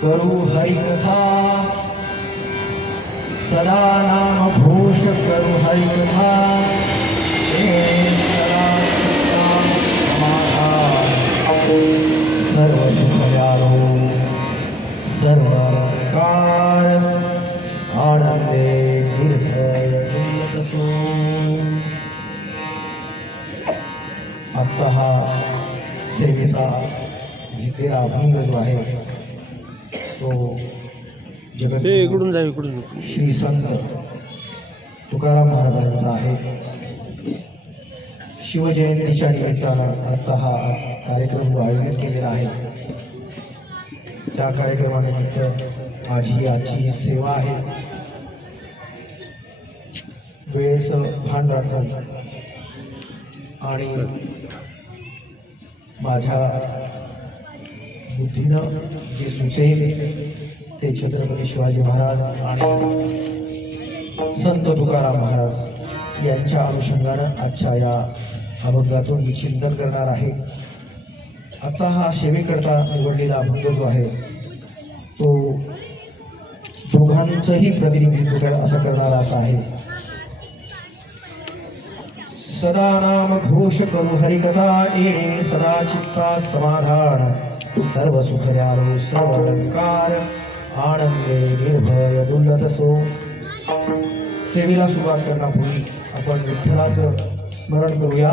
करू हरिकथा सदा नाम घोष करू हरिकथा सदा चित्तां समाधान सर्व सुखयारो सर्वकार आनंदे निर्भय उल्लसो। आजचा हा सेवेचा घेतलेला अभंग जो आहे तो जगत इकडून जाऊ इकडून श्री संत तुकाराम महाराजांचा आहे। शिवजयंतीच्या निमित्तानं आजचा हा कार्यक्रम जो आयोजित केलेला आहे त्या कार्यक्रमानिमित्त माझी आजची सेवा आहे। वेळेचं भान राखून आणि माझ्या बुद्धीनं जे सुचेल ते छत्रपती शिवाजी महाराज आणि संत तुकाराम महाराज यांच्या अनुषंगानं आजच्या या अभंगातून मी चिंतन करणार आहे। आजचा हा सेवेकरता निवडलेला अभंग जो आहे तो दोघांचंही प्रतिनिधित्व असं करणारा असा आहे। सदा नाम घोष करू हरिकथा येणे सदा चित्ता समाधान सर्व सुखयारो सर्व अलंकार आनंदे निर्भय डुलतसो। सेवेला सुरुवात करण्यापूर्वी आपण विठ्ठलाचं स्मरण करूया।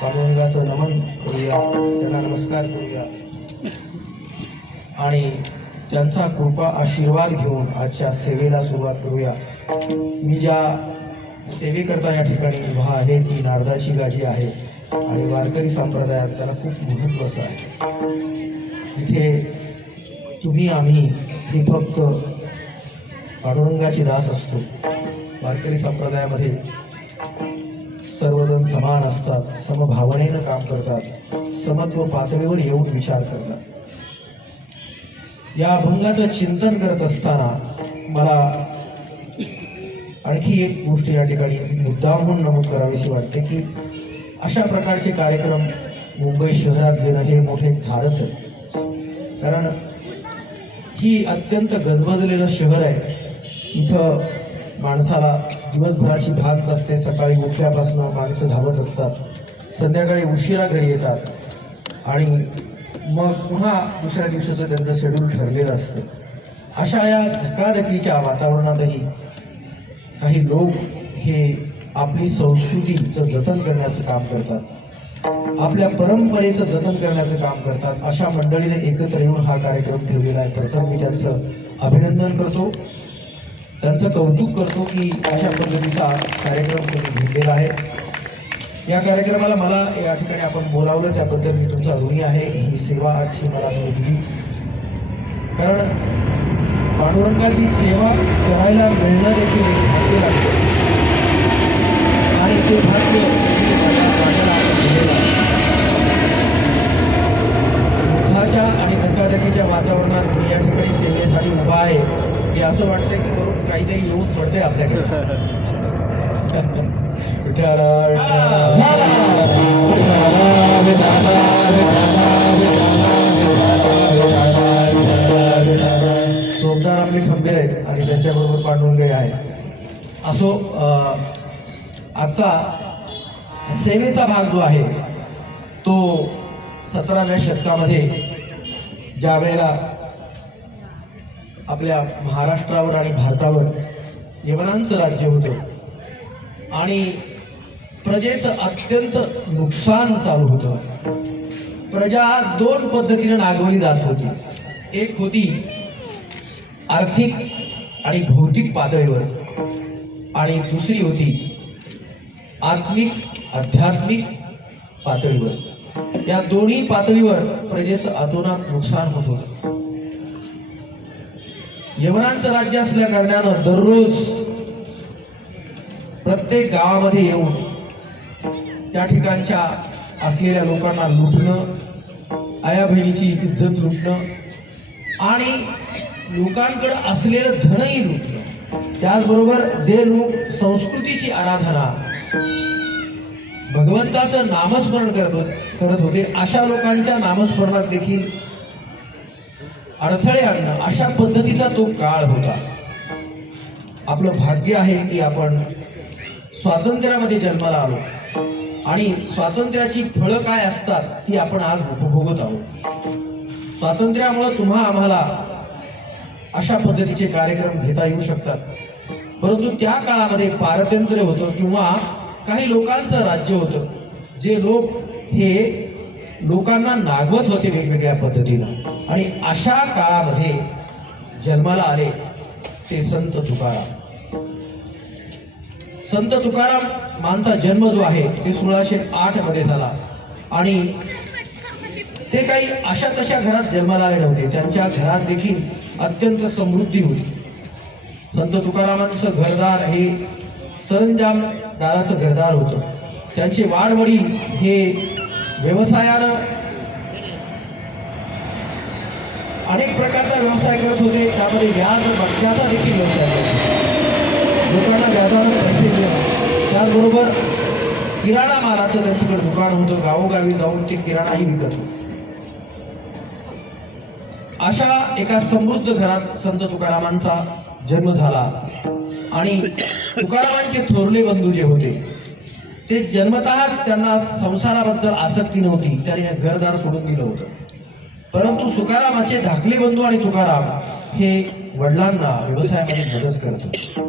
पांडुरंगाचं नमन करूया, त्यांना नमस्कार करूया आणि त्यांचा कृपा आशीर्वाद घेऊन आजच्या सेवेला सुरुवात करूया। मी ज्या सेवेकरता या ठिकाणी उभा आहे ती नारदाची गाजी आहे आणि वारकरी संप्रदायात त्याला खूप महत्त्व असं आहे। इथे तुम्ही आम्ही हे फक्त पांडुरंगाची दास असतो। वारकरी संप्रदायामध्ये सर्वजण समान असतात, समभावनेनं काम करतात, समत्व पातळीवर येऊन विचार करतात। या अभंगाचं चिंतन करत असताना मला आणखी एक गोष्ट या ठिकाणी मुद्दाम म्हणून नमूद करावीशी वाटते की अशा प्रकारचे कार्यक्रम मुंबई शहरात घेणं हे मोठे धाडस आहे। कारण ही अत्यंत गजबजलेलं शहर आहे। इथं माणसाला दिवसभराची भात असते, सकाळी उठल्यापासून माणसं धावत असतात, संध्याकाळी उशिरा घरी येतात आणि मग पुन्हा दुसऱ्या दिवसाचं त्यांचं शेड्यूल ठरलेलं असतं. अशा या धकाधकीच्या वातावरणातही काही लोक हे आपली संस्कृतीचं जतन करण्याचं काम करतात, आपल्या परंपरेचं जतन करण्याचं काम करतात. अशा मंडळीने एकत्र येऊन हा कार्यक्रम ठेवलेला आहे. प्रथम मी त्यांचं अभिनंदन करतो, त्यांचं कौतुक करतो की अशा पद्धतीचा कार्यक्रम त्यांनी घेतलेला आहे. या कार्यक्रमाला मला या ठिकाणी आपण बोलावलं त्याबद्दल मी तुमचा ऋणी आहे. ही सेवा आजची मला तुम्ही दिली, कारण पांडुरंगाची सेवा करायला मिळणं देखील एक भाग्य लागतं आणि ते भाग्य दुःखाच्या आणि धकाधकीच्या वातावरणात मी या ठिकाणी सेवेसाठी उभा आहे की असं वाटतं की करून काहीतरी येऊन पडते आपल्याकडे. जोमदार आपले खंबीर आहेत आणि त्यांच्याबरोबर पांडुरंग आहे. असो, आजचा सेवेचा भाग जो आहे तो 17व्या शतकामध्ये ज्या वेळेला आपल्या महाराष्ट्रावर आणि भारतावर यवनांचं राज्य होतं आणि प्रजेचं अत्यंत नुकसान चालू होतं. प्रजा दोन पद्धतीने नागवली जात होती. एक होती आर्थिक आणि भौतिक पातळीवर आणि दुसरी होती आत्मिक आध्यात्मिक पातळीवर. या दोन्ही पातळीवर प्रजेचं अतोनात नुकसान होत होतं. यवनांचं राज्य असल्या कारणानं दररोज प्रत्येक गावामध्ये येऊन त्या ठिकाणच्या असलेल्या लोकांना लुटणं, आया बहिणीची इज्जत लुटणं आणि लोकांकडे असलेलं धनही लुटणं. त्याचबरोबर जे लोक संस्कृतीची आराधना, भगवंताचं नामस्मरण करत होते अशा लोकांच्या नामस्मरणात देखील अडथळे आणणं, अशा पद्धतीचा तो काळ होता. आपलं भाग्य आहे की आपण स्वातंत्र्यामध्ये जन्माला आलो आणि स्वातंत्र्याची फळं काय असतात ती आपण आज उपभोगत आहोत. स्वातंत्र्यामुळे तुम्हा आम्हाला अशा पद्धतीचे कार्यक्रम घेता येऊ शकतात. परंतु त्या काळामध्ये पारतंत्र्य होतं किंवा काही लोकांचं राज्य होतं, जे लोक हे लोकांना नागवत होते वेगवेगळ्या पद्धतीनं. आणि अशा काळामध्ये जन्माला आले ते संत तुकाराम. संत तुकारामांचा जन्म जो आहे ते 1608 मध्ये झाला आणि ते काही अशा तशा घरात जन्माला आले नव्हते. त्यांच्या घरात देखील अत्यंत समृद्धी होती. संत तुकारामांचं घरदार हे सरंजामदाराचं घरदार होतं. त्यांचे वाडवडील हे व्यवसायानं अनेक प्रकारचा व्यवसाय करत होते. त्यामध्ये व्याजा देखील व्यवसाय करत होते. लोकांना व्याजानं पैसे देणं, त्याचबरोबर किराणा मालाचं त्यांच्याकडे दुकान होतं. गावोगावी जाऊन ते किराणाही विकत होते. अशा एका समृद्ध घरात संत तुकारामांचा जन्म झाला आणि तुकारामांचे थोरले बंधू जे होते ते जन्मतःच त्यांना संसाराबद्दल आसक्ती नव्हती. त्यांनी हे घरदार सोडून दिलं होतं. परंतु तुकारामाचे धाकले बंधू आणि तुकाराम हे वडिलांना व्यवसायामध्ये मदत करत होते.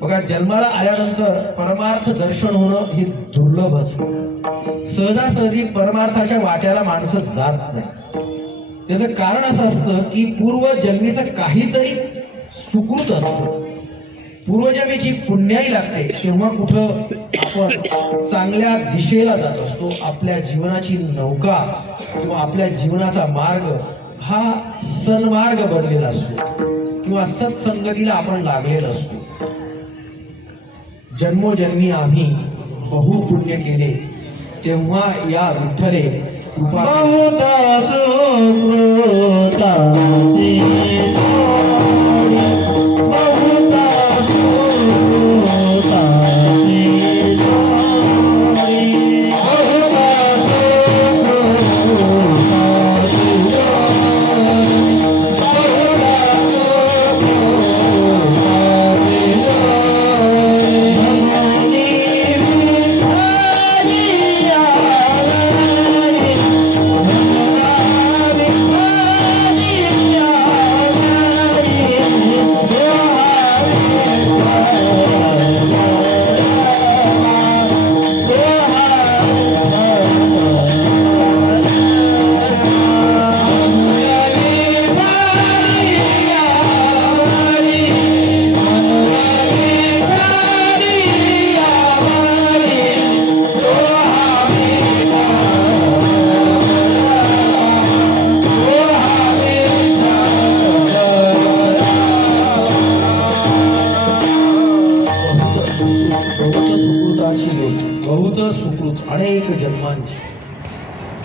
बघा, जन्माला आल्यानंतर परमार्थ दर्शन होणं हे दुर्लभ असतं. सहजासहजी परमार्थाच्या वाट्याला माणसं जात नाही. त्याचं कारण असं असतं की पूर्वजन्मीचं काहीतरी सुकृत असतं. पूर्वजन्मीची पुण्याई लागते तेव्हा कुठं आपण चांगल्या दिशेला जात असतो. आपल्या जीवनाची नौका किंवा आपल्या जीवनाचा मार्ग हा सन्मार्ग बनलेला असतो किंवा सत्संगतीला आपण लागलेला असतो. जन्मोजन्मी आम्ही बहु पुण्य केले तेव्हा या विठ्ठले कृपा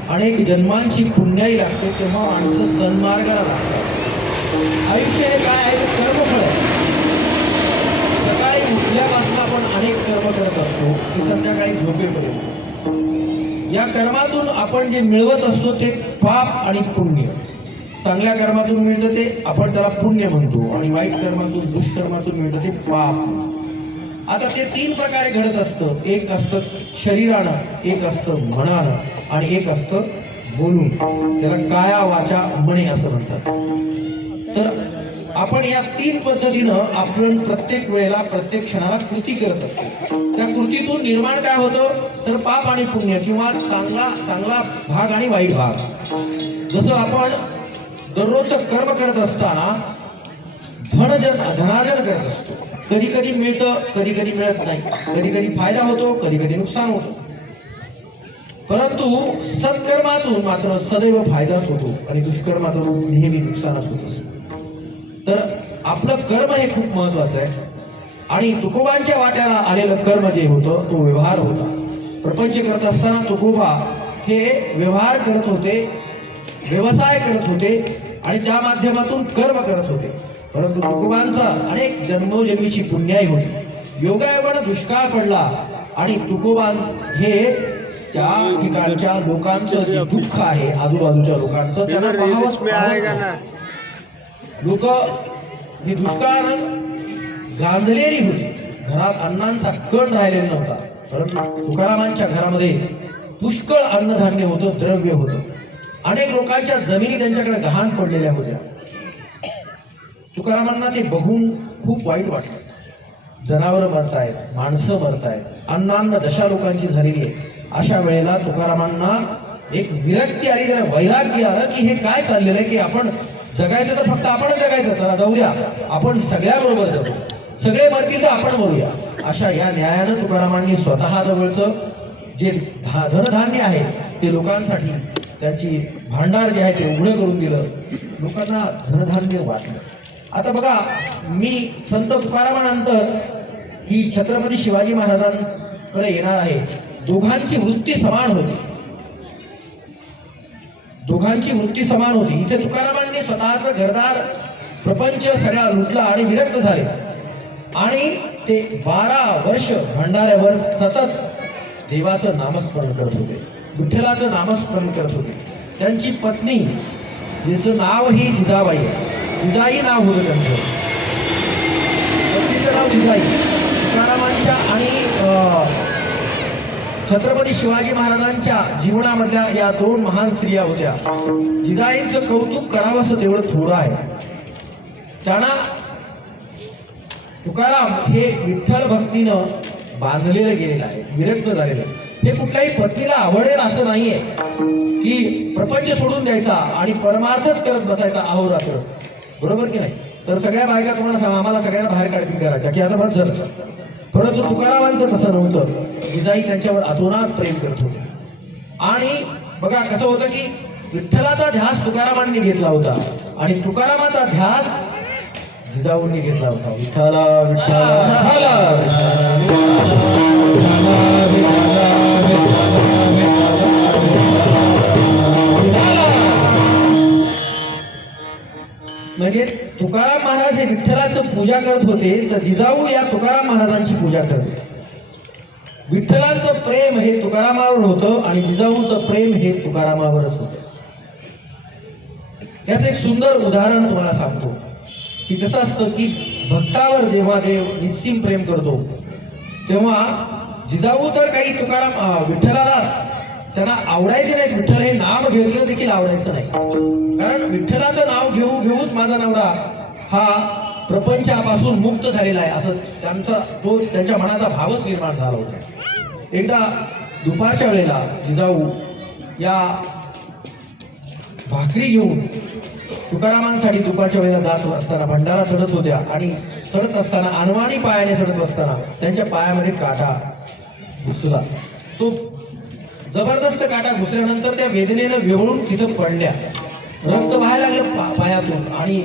अनेक जन्मांची पुण्याई लागते तेव्हा माणसं सन्मार्गाला लागतात. आयुष्य हे काय आहे? कर्मफळ आहे. सकाळी उठल्यापासून आपण अनेक कर्म करत असतो की संध्याकाळी झोपेपर्यंत. या कर्मातून आपण जे मिळवत असतो ते पाप आणि पुण्य. चांगल्या कर्मातून मिळतं ते आपण त्याला पुण्य म्हणतो आणि वाईट कर्मातून दुष्कर्मातून मिळतं ते पाप. आता ते तीन प्रकारे घडत असतं. एक असतं शरीरानं, एक असतं मनानं आणि एक असतं बोलून. त्याला काया वाचा मने असं म्हणतात. तर आपण या तीन पद्धतीनं आपण प्रत्येक वेळेला प्रत्येक क्षणाला कृती करत असतो. त्या कृतीतून निर्माण काय होतं तर पाप आणि पुण्य किंवा चांगला भाग आणि वाईट भाग. जसं आपण दररोजचं कर्म करत असताना धनार्जन करत असतो. कधी कधी मिळतं, कधी कधी मिळत नाही. कधी कधी फायदा होतो, कधी कधी नुकसान होतं. परंतु सत्कर्मातून मात्र सदैव फायदाच होतो आणि दुष्कर्मातून नेहमी नुकसानच होत असतं. तर आपलं कर्म हे खूप महत्वाचं आहे. आणि तुकोबांच्या वाट्याला आलेलं कर्म जे होतं तो व्यवहार होता. प्रपंच करत असताना तुकोबा हे व्यवहार करत होते, व्यवसाय करत होते आणि त्या माध्यमातून कर्म करत होते. परंतु तुकोबांचा अनेक जन्मोजन्मीची पुण्याई होती. योगायोगानं दुष्काळ पडला आणि तुकोबान हे त्या ठिकाणच्या लोकांचं जे दुःख आहे आजूबाजूच्या लोकांचं त्यांना लोक ही दुष्काळानं गांजलेली होती. घरात अन्नांचा कण राहिलेला नव्हता. परंतु तुकारामांच्या घरामध्ये पुष्कळ अन्नधान्य होतं, द्रव्य होतं. अनेक लोकांच्या जमिनी त्यांच्याकडे गहाण पडलेल्या होत्या. तुकारामांना ते बघून खूप वाईट वाटलं. जनावरं मरतायत, माणसं मरतायत, अन्नान्न दशा लोकांची झालेली आहे. अशा वेळेला तुकारामांना एक विरक्ती आली, त्याला वैराग्य आलं की हे काय चाललेलं आहे की आपण जगायचं तर फक्त आपणच जगायचं, चला जाऊ द्या, आपण सगळ्याबरोबर जगू, सगळे मरतील तर आपण मरूया. अशा या न्यायानं तुकारामांनी स्वतः जवळचं जे धनधान्य आहे ते लोकांसाठी त्याची भांडार जे आहे ते उघडं करून दिलं. लोकांना धनधान्य वाटलं. आता बघा, मी संत तुकारामानंतर ही छत्रपती शिवाजी महाराजांकडे येणार आहे. दोघांची वृत्ती समान होती. दोघांची वृत्ती समान होती. इथे तुकारामांनी स्वतःचं घरदार प्रपंच सगळा लुटला आणि विरक्त झाले आणि ते 12 वर्ष भंडाऱ्यावर सतत देवाचं नामस्मरण करत होते, विठ्ठलाचं नामस्मरण करत होते. त्यांची पत्नी जिचं नाव ही जिजाबाई, जिजाई नाव होतं त्यांचं. पत्नीचं नाव जिजाई. तुकारामांच्या आणि छत्रपती शिवाजी महाराजांच्या जीवनामधल्या या दोन महान स्त्रिया होत्या. जिजाईंचं कौतुक करावंसं तेवढं थोडं आहे. त्यांना तुकाराम हे विठ्ठल भक्तीनं बांधलेलं गेलेलं आहे, विरक्त झालेलं. हे कुठल्याही पत्नीला आवडेल असं नाहीये की प्रपंच सोडून द्यायचा आणि परमार्थच करत बसायचा अहोरात्र, बरोबर की नाही? तर सगळ्या बायका तुम्हाला सांगा, आम्हाला सगळ्यांना बाहेर काढतील करायच्या की आता बस झालं. परंतु तुकारामांचं तसं नव्हतं. जिजाई त्यांच्यावर अतोनात प्रेम करत होते. आणि बघा कसं होतं की विठ्ठलाचा ध्यास तुकारामांनी घेतला होता आणि तुकारामाचा ध्यास जिजाऊंनी घेतला होता. विठ्ठला म्हणजे तुकाराम महाराज हे विठ्ठलाचं पूजा करत होते तर जिजाऊ या तुकाराम महाराजांची पूजा करते. विठ्ठलाचं प्रेम हे तुकारामावर होतं आणि जिजाऊचं प्रेम हे तुकारामावरच होतं. याचं एक सुंदर उदाहरण तुम्हाला सांगतो की कसं असतं की भक्तावर जेव्हा देव निस्सीम प्रेम करतो तेव्हा जिजाऊ तर काही तुकाराम विठ्ठलाला त्यांना आवडायचे नाहीत. विठ्ठल हे नाव घेतलं देखील आवडायचं नाही. कारण विठ्ठलाचं नाव घेऊच माझा नवरा हा प्रपंचापासून मुक्त झालेला आहे असं त्यांच्या मनाचा भावच निर्माण झाला होता. एकदा दुपारच्या वेळेला जिजाऊ या भाकरी घेऊन तुकारामांसाठी दुपारच्या वेळेला जात असताना भंडारा चढत होत्या आणि चढत असताना अनवाणी पायाने चढत असताना त्यांच्या पायामध्ये काटा घुसला. तो जबरदस्त काटा घुसल्यानंतर त्या वेदनेनं वेवळून तिथं पडल्या. रक्त व्हायला लागलं पायातून आणि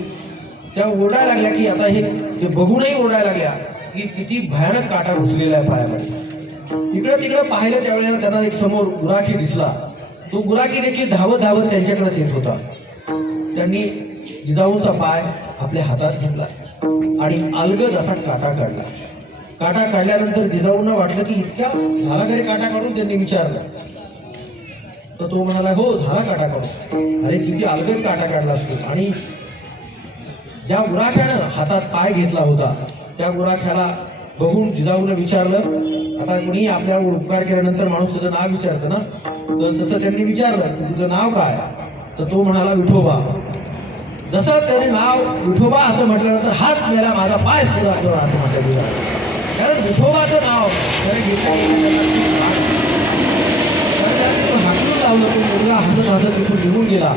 त्या ओरडायला लागल्या की आता हे बघूनही ओरडायला लागल्या की किती भयानक काटा घुसलेला आहे पायामध्ये. इकडं तिकडं पाहिलं त्यावेळेला त्यांना एक समोर गुराखी दिसला. तो गुराखी देखील धावत धावत त्यांच्याकडेच येत होता. त्यांनी जिजाऊचा पाय आपल्या हातात घेतला आणि अलगद असा काटा काढला. काटा काढल्यानंतर जिजाऊंना वाटलं की इतक्या झाला घरी काटा काढून. त्यांनी विचारलं तर तो म्हणाला, हो झाला काटा काढून. अरे किती अलगद काटा काढला असतो. आणि ज्या गुराख्यानं हातात पाय घेतला होता त्या गुराख्याला बघून जिजाऊनं विचारलं, आता कोणी आपल्यावर उपकार केल्यानंतर माणूस तुझं नाव विचारतं ना, तर तसं त्यांनी विचारलं की तुझं नाव काय. तर तो म्हणाला विठोबा. जसं त्याने नाव विठोबा असं म्हटल्यानंतर हात मेला, माझा पाय सुद्धा असं म्हटलं गेलं. कारण विठोबाचं नाव हाकलून लावलं. तो मुलगा हसत हसत तिथून निघून गेला.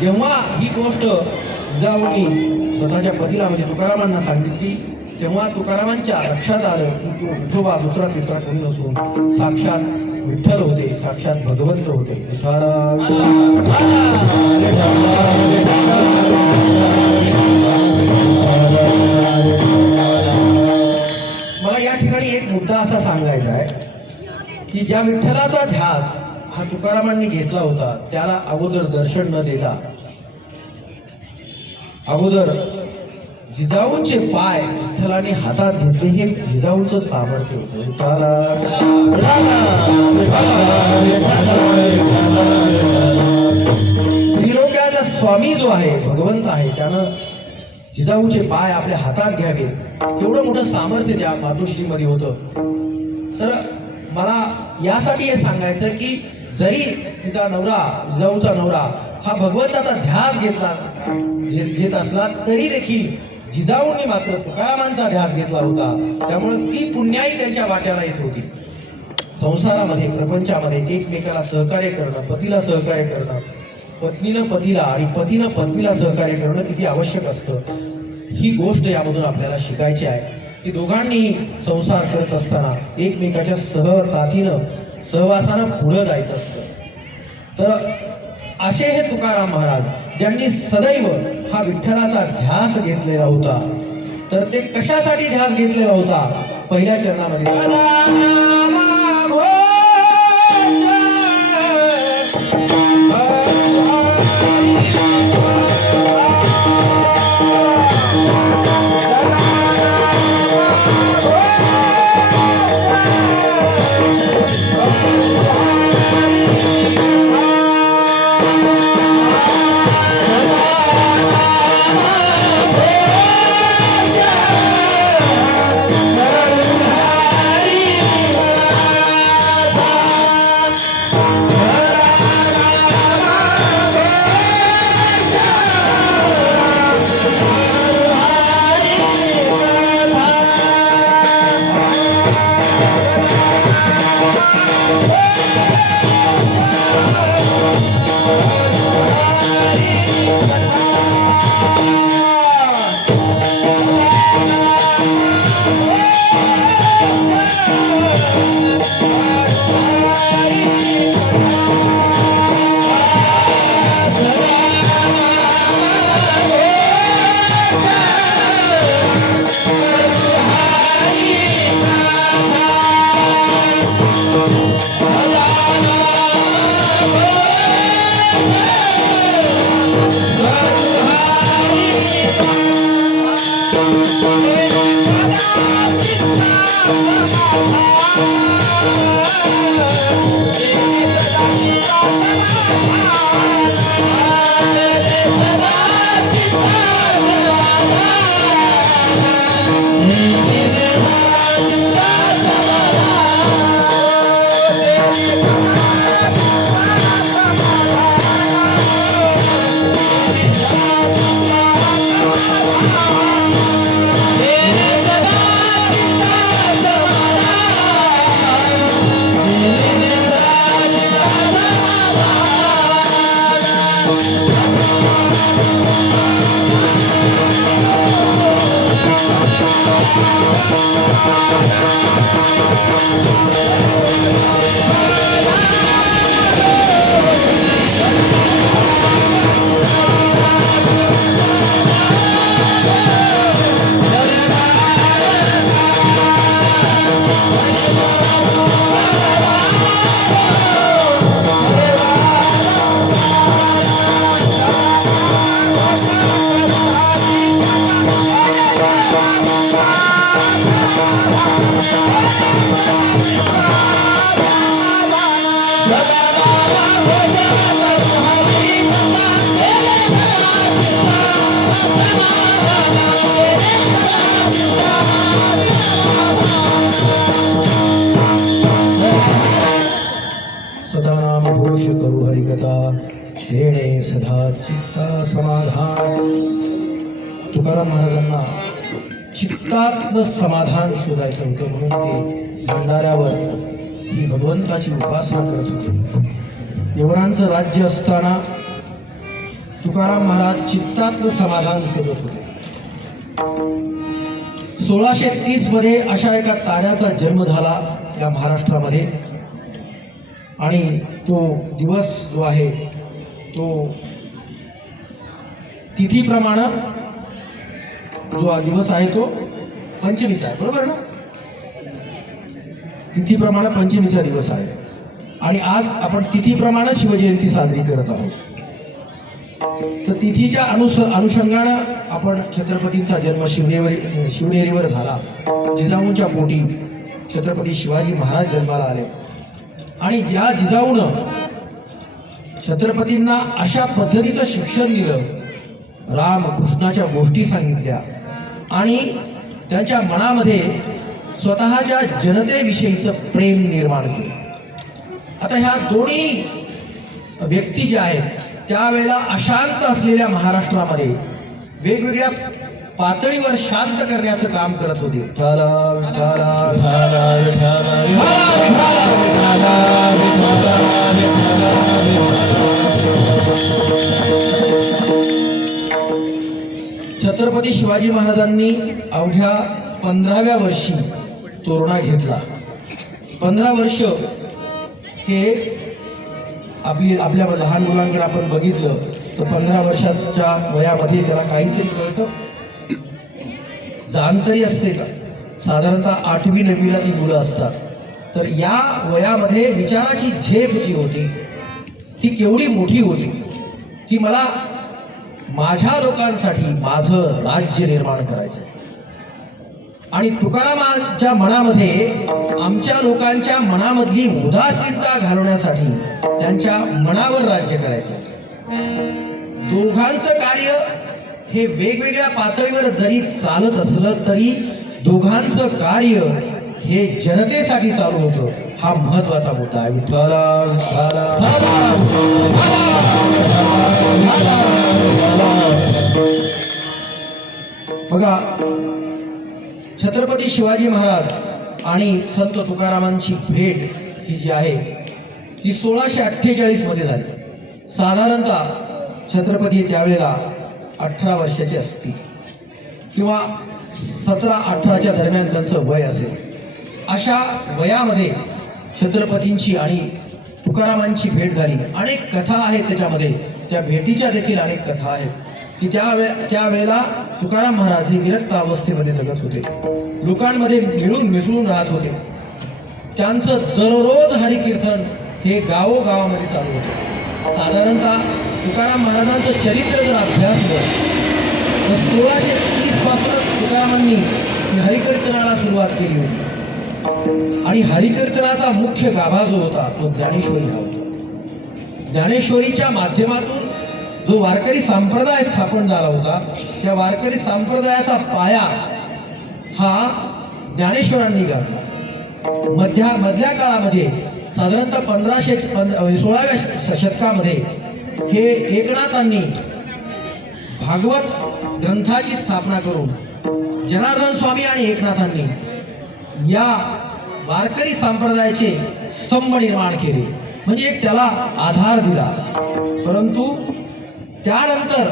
जेव्हा ही गोष्ट जिजाऊंनी स्वतःच्या पतीला म्हणजे तुकारामांना सांगितली तेव्हा तुकारामांच्या लक्षात आलं की तो विठोबा दुसरा तिसरा कोणी नसून साक्षात विठ्ठल होते, साक्षात भगवंत होते. मला या ठिकाणी एक मुद्दा असा सांगायचा आहे की ज्या विठ्ठलाचा ध्यास हा तुकारामांनी घेतला होता त्याला अगोदर दर्शन न देता अगोदर जिजाऊंचे पाय विठ्ठलाने हातात घेतले. हे जिजाऊंचं सामर्थ्य होतं. त्रिलोक्याचा स्वामी जो आहे, भगवंत आहे, त्यानं जिजाऊचे पाय आपल्या हातात घ्यावे एवढं मोठं सामर्थ्य त्या मातोश्रीमध्ये होतं. तर मला यासाठी हे सांगायचं की जरी तिचा नवरा, जिजाऊचा नवरा हा भगवंताचा ध्यास घेत असला तरी देखील जिजाऊंनी मात्र तुकारामांचा ध्यास घेतला होता. त्यामुळे ती पुण्याई त्यांच्या वाट्याला येत होती. संसारामध्ये, प्रपंचामध्ये एकमेकाला सहकार्य करणं, पतीला सहकार्य करणं, पत्नीनं पतीला आणि पतीनं पत्नीला सहकार्य करणं किती आवश्यक असतं ही गोष्ट यामधून आपल्याला शिकायची आहे. की दोघांनीही संसार करत असताना एकमेकाच्या साथीनं सहवासानं पुढं जायचं असतं. तर असे हे तुकाराम महाराज ज्यांनी सदैव हा विठ्ठलाचा ध्यास घेतलेला होता. तर ते कशासाठी ध्यास घेतलेला होता? पहिल्या चरणामध्ये हरिकथा खेणे सदा चित्ता समाधान. तुकाराम महाराजांना चित्तातलं समाधान शोधायचं होतं म्हणून ते भंडाऱ्यावर ही भगवंताची उपासना करत होते. एवढांचं राज्य असताना तुकाराम महाराज चित्तातलं समाधान शोधत होते. 1630 मध्ये अशा एका ताऱ्याचा जन्म झाला या महाराष्ट्रामध्ये आणि तो दिवस जो आहे तो तिथीप्रमाणे जो दिवस आहे तो पंचमीचा आहे, बरोबर ना? तिथीप्रमाणे पंचमीचा दिवस आहे आणि आज आपण तिथीप्रमाणे शिवजयंती साजरी करत आहोत. तर तिथीच्या अनुषंगानं आपण छत्रपतींचा जन्म शिवनेरीवर झाला. जिजाऊंच्या पोटी छत्रपती शिवाजी महाराज जन्माला आले आणि ज्या जिजाऊनं छत्रपतींना अशा पद्धतीचं शिक्षण दिलं, राम कृष्णाच्या गोष्टी सांगितल्या आणि त्यांच्या मनामध्ये स्वतःच्या जनतेविषयीचं प्रेम निर्माण केलं. आता ह्या दोन्ही व्यक्ती ज्या आहेत त्यावेळेला अशांत असलेल्या महाराष्ट्रामध्ये वेगवेगळ्या पातळीवर शांत करण्याचं काम करत होते. छत्रपती शिवाजी महाराजांनी अवघ्या 15व्या वर्षी तोरणा घेतला. 15 वर्ष हे आपल्या लहान मुलांकडे आपण बघितलं तर 15 वर्षाच्या वयामध्ये त्याला काहीतरी कळतं, जाण तरी असते का? साधारणतः 8वी 9वीला ती मुलं असतात. तर या वयामध्ये विचाराची झेप जी होती ती केवढी मोठी होती की मला माझ्या लोकांसाठी माझं राज्य निर्माण करायचं आणि तुकारामांच्या मनामध्ये आमच्या लोकांच्या मनामधली उदासीनता घालवण्यासाठी त्यांच्या मनावर राज्य करायचं. दोघांचं कार्य हे वेगवेगळ्या पातळीवर जरी चालत असलं तरी दोघांचं कार्य हे जनतेसाठी चालू होतं. हा महत्वाचा मुद्दा आहे. बघा, छत्रपती शिवाजी महाराज आणि संत तुकारामांची भेट ही जी आहे ती 1648 मध्ये झाली. साधारणतः छत्रपती त्यावेळेला 18 वर्षाचे असतील किंवा 17-18च्या दरम्यान त्यांचं वय असेल. अशा वयामध्ये छत्रपतींची आणि तुकारामांची भेट झाली. अनेक कथा आहेत त्याच्यामध्ये, त्या भेटीच्या देखील अनेक कथा आहेत की त्यावेळेला तुकाराम महाराज हे विरक्त अवस्थेमध्ये जगत होते, लोकांमध्ये मिळून मिसळून राहत होते. त्यांचं दररोज हरिकीर्तन हे गावोगावामध्ये चालू होतं. साधारणतः तुकाराम महाराजांचं चरित्र जर अभ्यासलं तर 1630 पासून तुकारामांनी हरिकीर्तनाला सुरुवात केली होती आणि हरिकीर्तनाचा मुख्य गाभा जो होता तो ज्ञानेश्वरी हा होता. ज्ञानेश्वरीच्या माध्यमातून जो वारकरी संप्रदाय स्थापन झाला होता त्या वारकरी संप्रदायाचा पाया हा ज्ञानेश्वरांनी घातला. मधल्या काळामध्ये साधारणतः 16व्या शतकामध्ये हे एकनाथांनी भागवत ग्रंथाची स्थापना करून जनार्दन स्वामी आणि एकनाथांनी या वारकरी संप्रदायाचे स्तंभ निर्माण केले, म्हणजे एक त्याला आधार दिला. परंतु त्यानंतर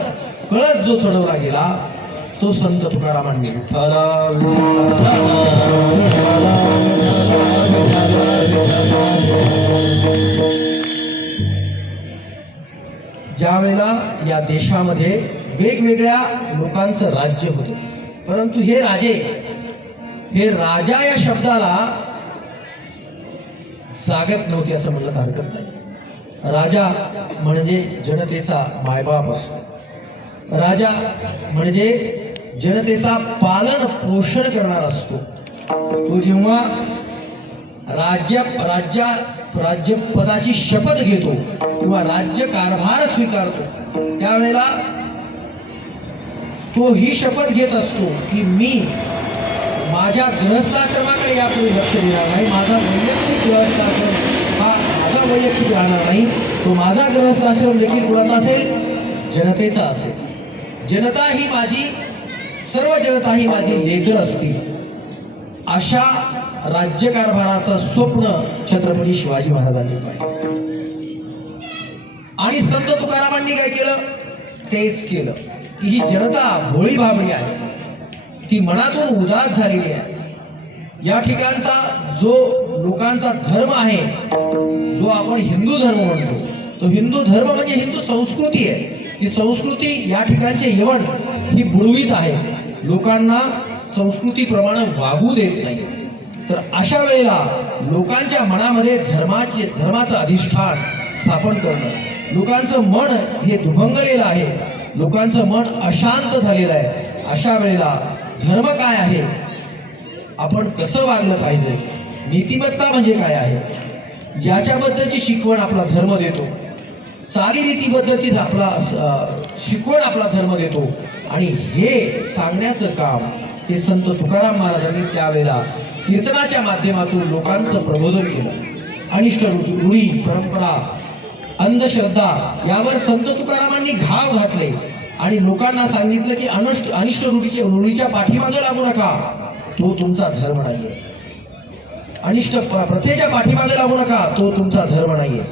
कळस जो चढवला गेला तो संत तुकारामांनी. ज्या वेळेला या देशामध्ये वेगवेगळ्या लोकांचं राज्य होतं, परंतु हे राजा या शब्दाला जागत नव्हते असं म्हणलं हरकत नाही. राजा म्हणजे जनतेचा मायबाप असतो. राजा म्हणजे जनतेचा पालन पोषण करणारा असतो. तो जेव्हा राज्यपदाची शपथ घेतो किंवा राज्य कारभार स्वीकारतो त्यावेळेला तो ही शपथ घेत असतो की मी माझ्या गृहस्थाश्रमाकडे यापुढे लक्ष देणार नाही. माझा वैयक्तिक गृहस्थाश्रम हा माझा वैयक्तिक राहणार नाही, तो माझा गृहस्थ आश्रम देखील कुणाचा असेल? जनतेचा असेल. जनता ही माझी, सर्व जनता ही माझी लेकरं असतील. अशा राज्यकारभाराचं स्वप्न छत्रपती शिवाजी महाराजांनी पाहिलं. आणि संत तुकारामांनी काय केलं? तेच केलं. की ही जनता भोळी भाबडी आहे, ती मनातून उदास झालेली आहे. या ठिकाणचा जो लोकांचा धर्म आहे, जो आपण हिंदू धर्म म्हणतो, तो हिंदू धर्म म्हणजे हिंदू संस्कृती आहे. ही संस्कृती या ठिकाणचे यवन ही बुडवीत आहे, लोकांना संस्कृतीप्रमाणे वागू देत नाही. तर अशा वेळेला लोकांच्या मनामध्ये धर्माचं अधिष्ठान स्थापन करणं, लोकांचं मन हे दुभंगलेलं आहे, लोकांचं मन अशांत झालेलं आहे. अशा वेळेला धर्म काय आहे, आपण कसं वागलं पाहिजे, नीतिमत्ता म्हणजे काय आहे, याच्याबद्दलची शिकवण आपला धर्म देतो. चालीरीतीबद्दलची आपला शिकवण आपला धर्म देतो. आणि हे सांगण्याचं काम हे संत तुकाराम महाराजांनी त्यावेळेला कीर्तनाच्या माध्यमातून लोकांचं प्रबोधन केलं. अनिष्ट रूढी, परंपरा, अंधश्रद्धा यावर संत तुकारामांनी घाव घातले आणि लोकांना सांगितलं की अनिष्ट रूढीच्या पाठीमागे लागू नका, तो तुमचा धर्म नाहीये. अनिष्ट प्रथेच्या पाठीमागे लागू नका, तो तुमचा धर्म नाहीये.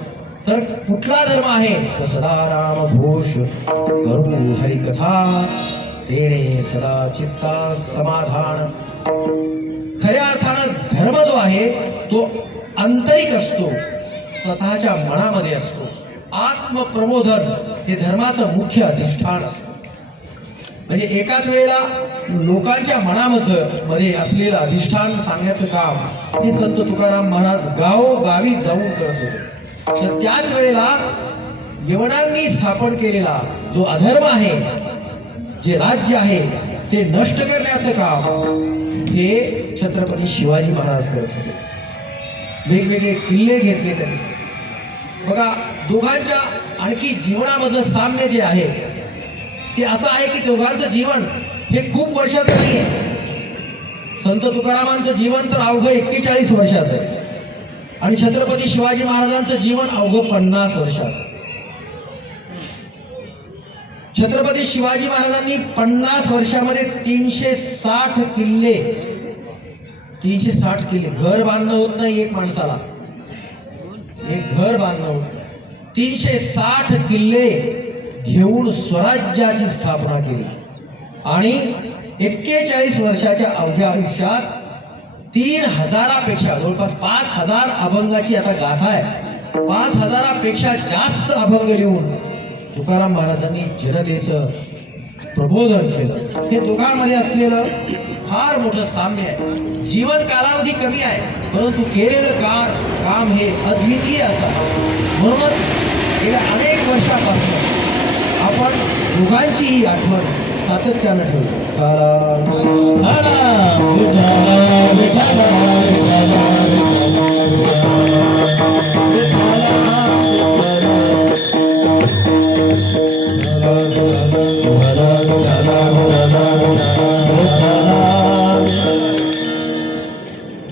तर कुठला धर्म आहे? तर सदा राम घोष करू हरिकथा, तेणे सदा चित्ता समाधान. खऱ्या अर्थानं धर्म जो आहे तो आंतरिक असतो, स्वतःच्या मनामध्ये असतो. आत्मप्रबोधन हे धर्माचं मुख्य अधिष्ठान असतं. म्हणजे एकाच वेळेला लोकांच्या मनामध्ये असलेलं अधिष्ठान सांगण्याचं काम हे संत तुकाराम महाराज गावोगावी जाऊन करत होते. तर त्याच वेळेला यवनांनी स्थापन केलेला जो अधर्म आहे, जे राज्य आहे, ते नष्ट करण्याचं काम हे छत्रपती शिवाजी महाराज करत होते. वेगवेगळे किल्ले घेतले त्यांनी. बघा, दोघांच्या आणखी जीवनामधलं साम्य जे आहे ते असं आहे की दोघांचं जीवन हे खूप वर्षाचं नाही आहे. संत तुकारामांचं जीवन तर अवघं 41 वर्षाचं आहे आणि छत्रपती शिवाजी महाराजांचं जीवन अवघं 50 वर्षाचं. छत्रपती शिवाजी महाराजांनी 50 वर्षामध्ये 360 किल्ले, 360 किल्ले, घर बांधणं होत नाही एक माणसाला, एक घर बांधणं होत नाही. 360 किल्ले घेऊन स्वराज्याची स्थापना केली आणि 41 वर्षाच्या अवघ्या आयुष्यात 3000पेक्षा जवळपास 5000 अभंगाची आता गाथा आहे. 5000पेक्षा जास्त अभंग लिहून तुकाराम महाराजांनी जनतेचं प्रबोधन केलं. हे दोघांमध्ये असलेलं फार मोठं साम्य आहे. जीवन कालावधी कमी आहे, परंतु केलेलं काम हे अद्वितीय असतं. म्हणूनच गेल्या अनेक वर्षापासून आपण दोघांची ही आठवण सातत्यानं ठेवतो.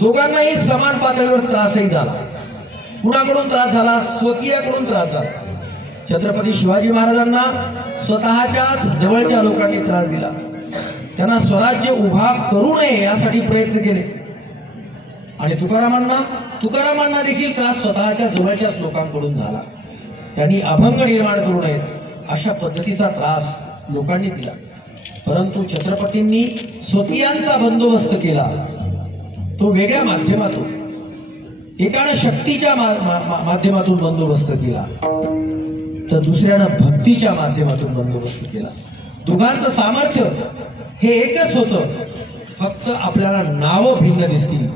दोघांनाही समान पातळीवर त्रासही झाला. कुणाकडून त्रास झाला? स्वकीयाकडून त्रास झाला. छत्रपती शिवाजी महाराजांना स्वतःच्याच जवळच्या लोकांनी त्रास दिला. त्यांना स्वराज्य उभा करू नये यासाठी प्रयत्न केले. आणि तुकारामांना देखील त्रास स्वतःच्या जवळच्याच लोकांकडून झाला. त्यांनी अभंग निर्माण करू नयेत अशा पद्धतीचा त्रास लोकांनी दिला. परंतु छत्रपतींनी स्वकीयांचा बंदोबस्त केला, तो वेगळ्या माध्यमातून. एकानं शक्तीच्या माध्यमातून बंदोबस्त केला, तर दुसऱ्यानं भक्तीच्या माध्यमातून बंदोबस्त केला. दोघांचं सामर्थ्य हे एकच होतं, फक्त आपल्याला नावं भिन्न दिसतील.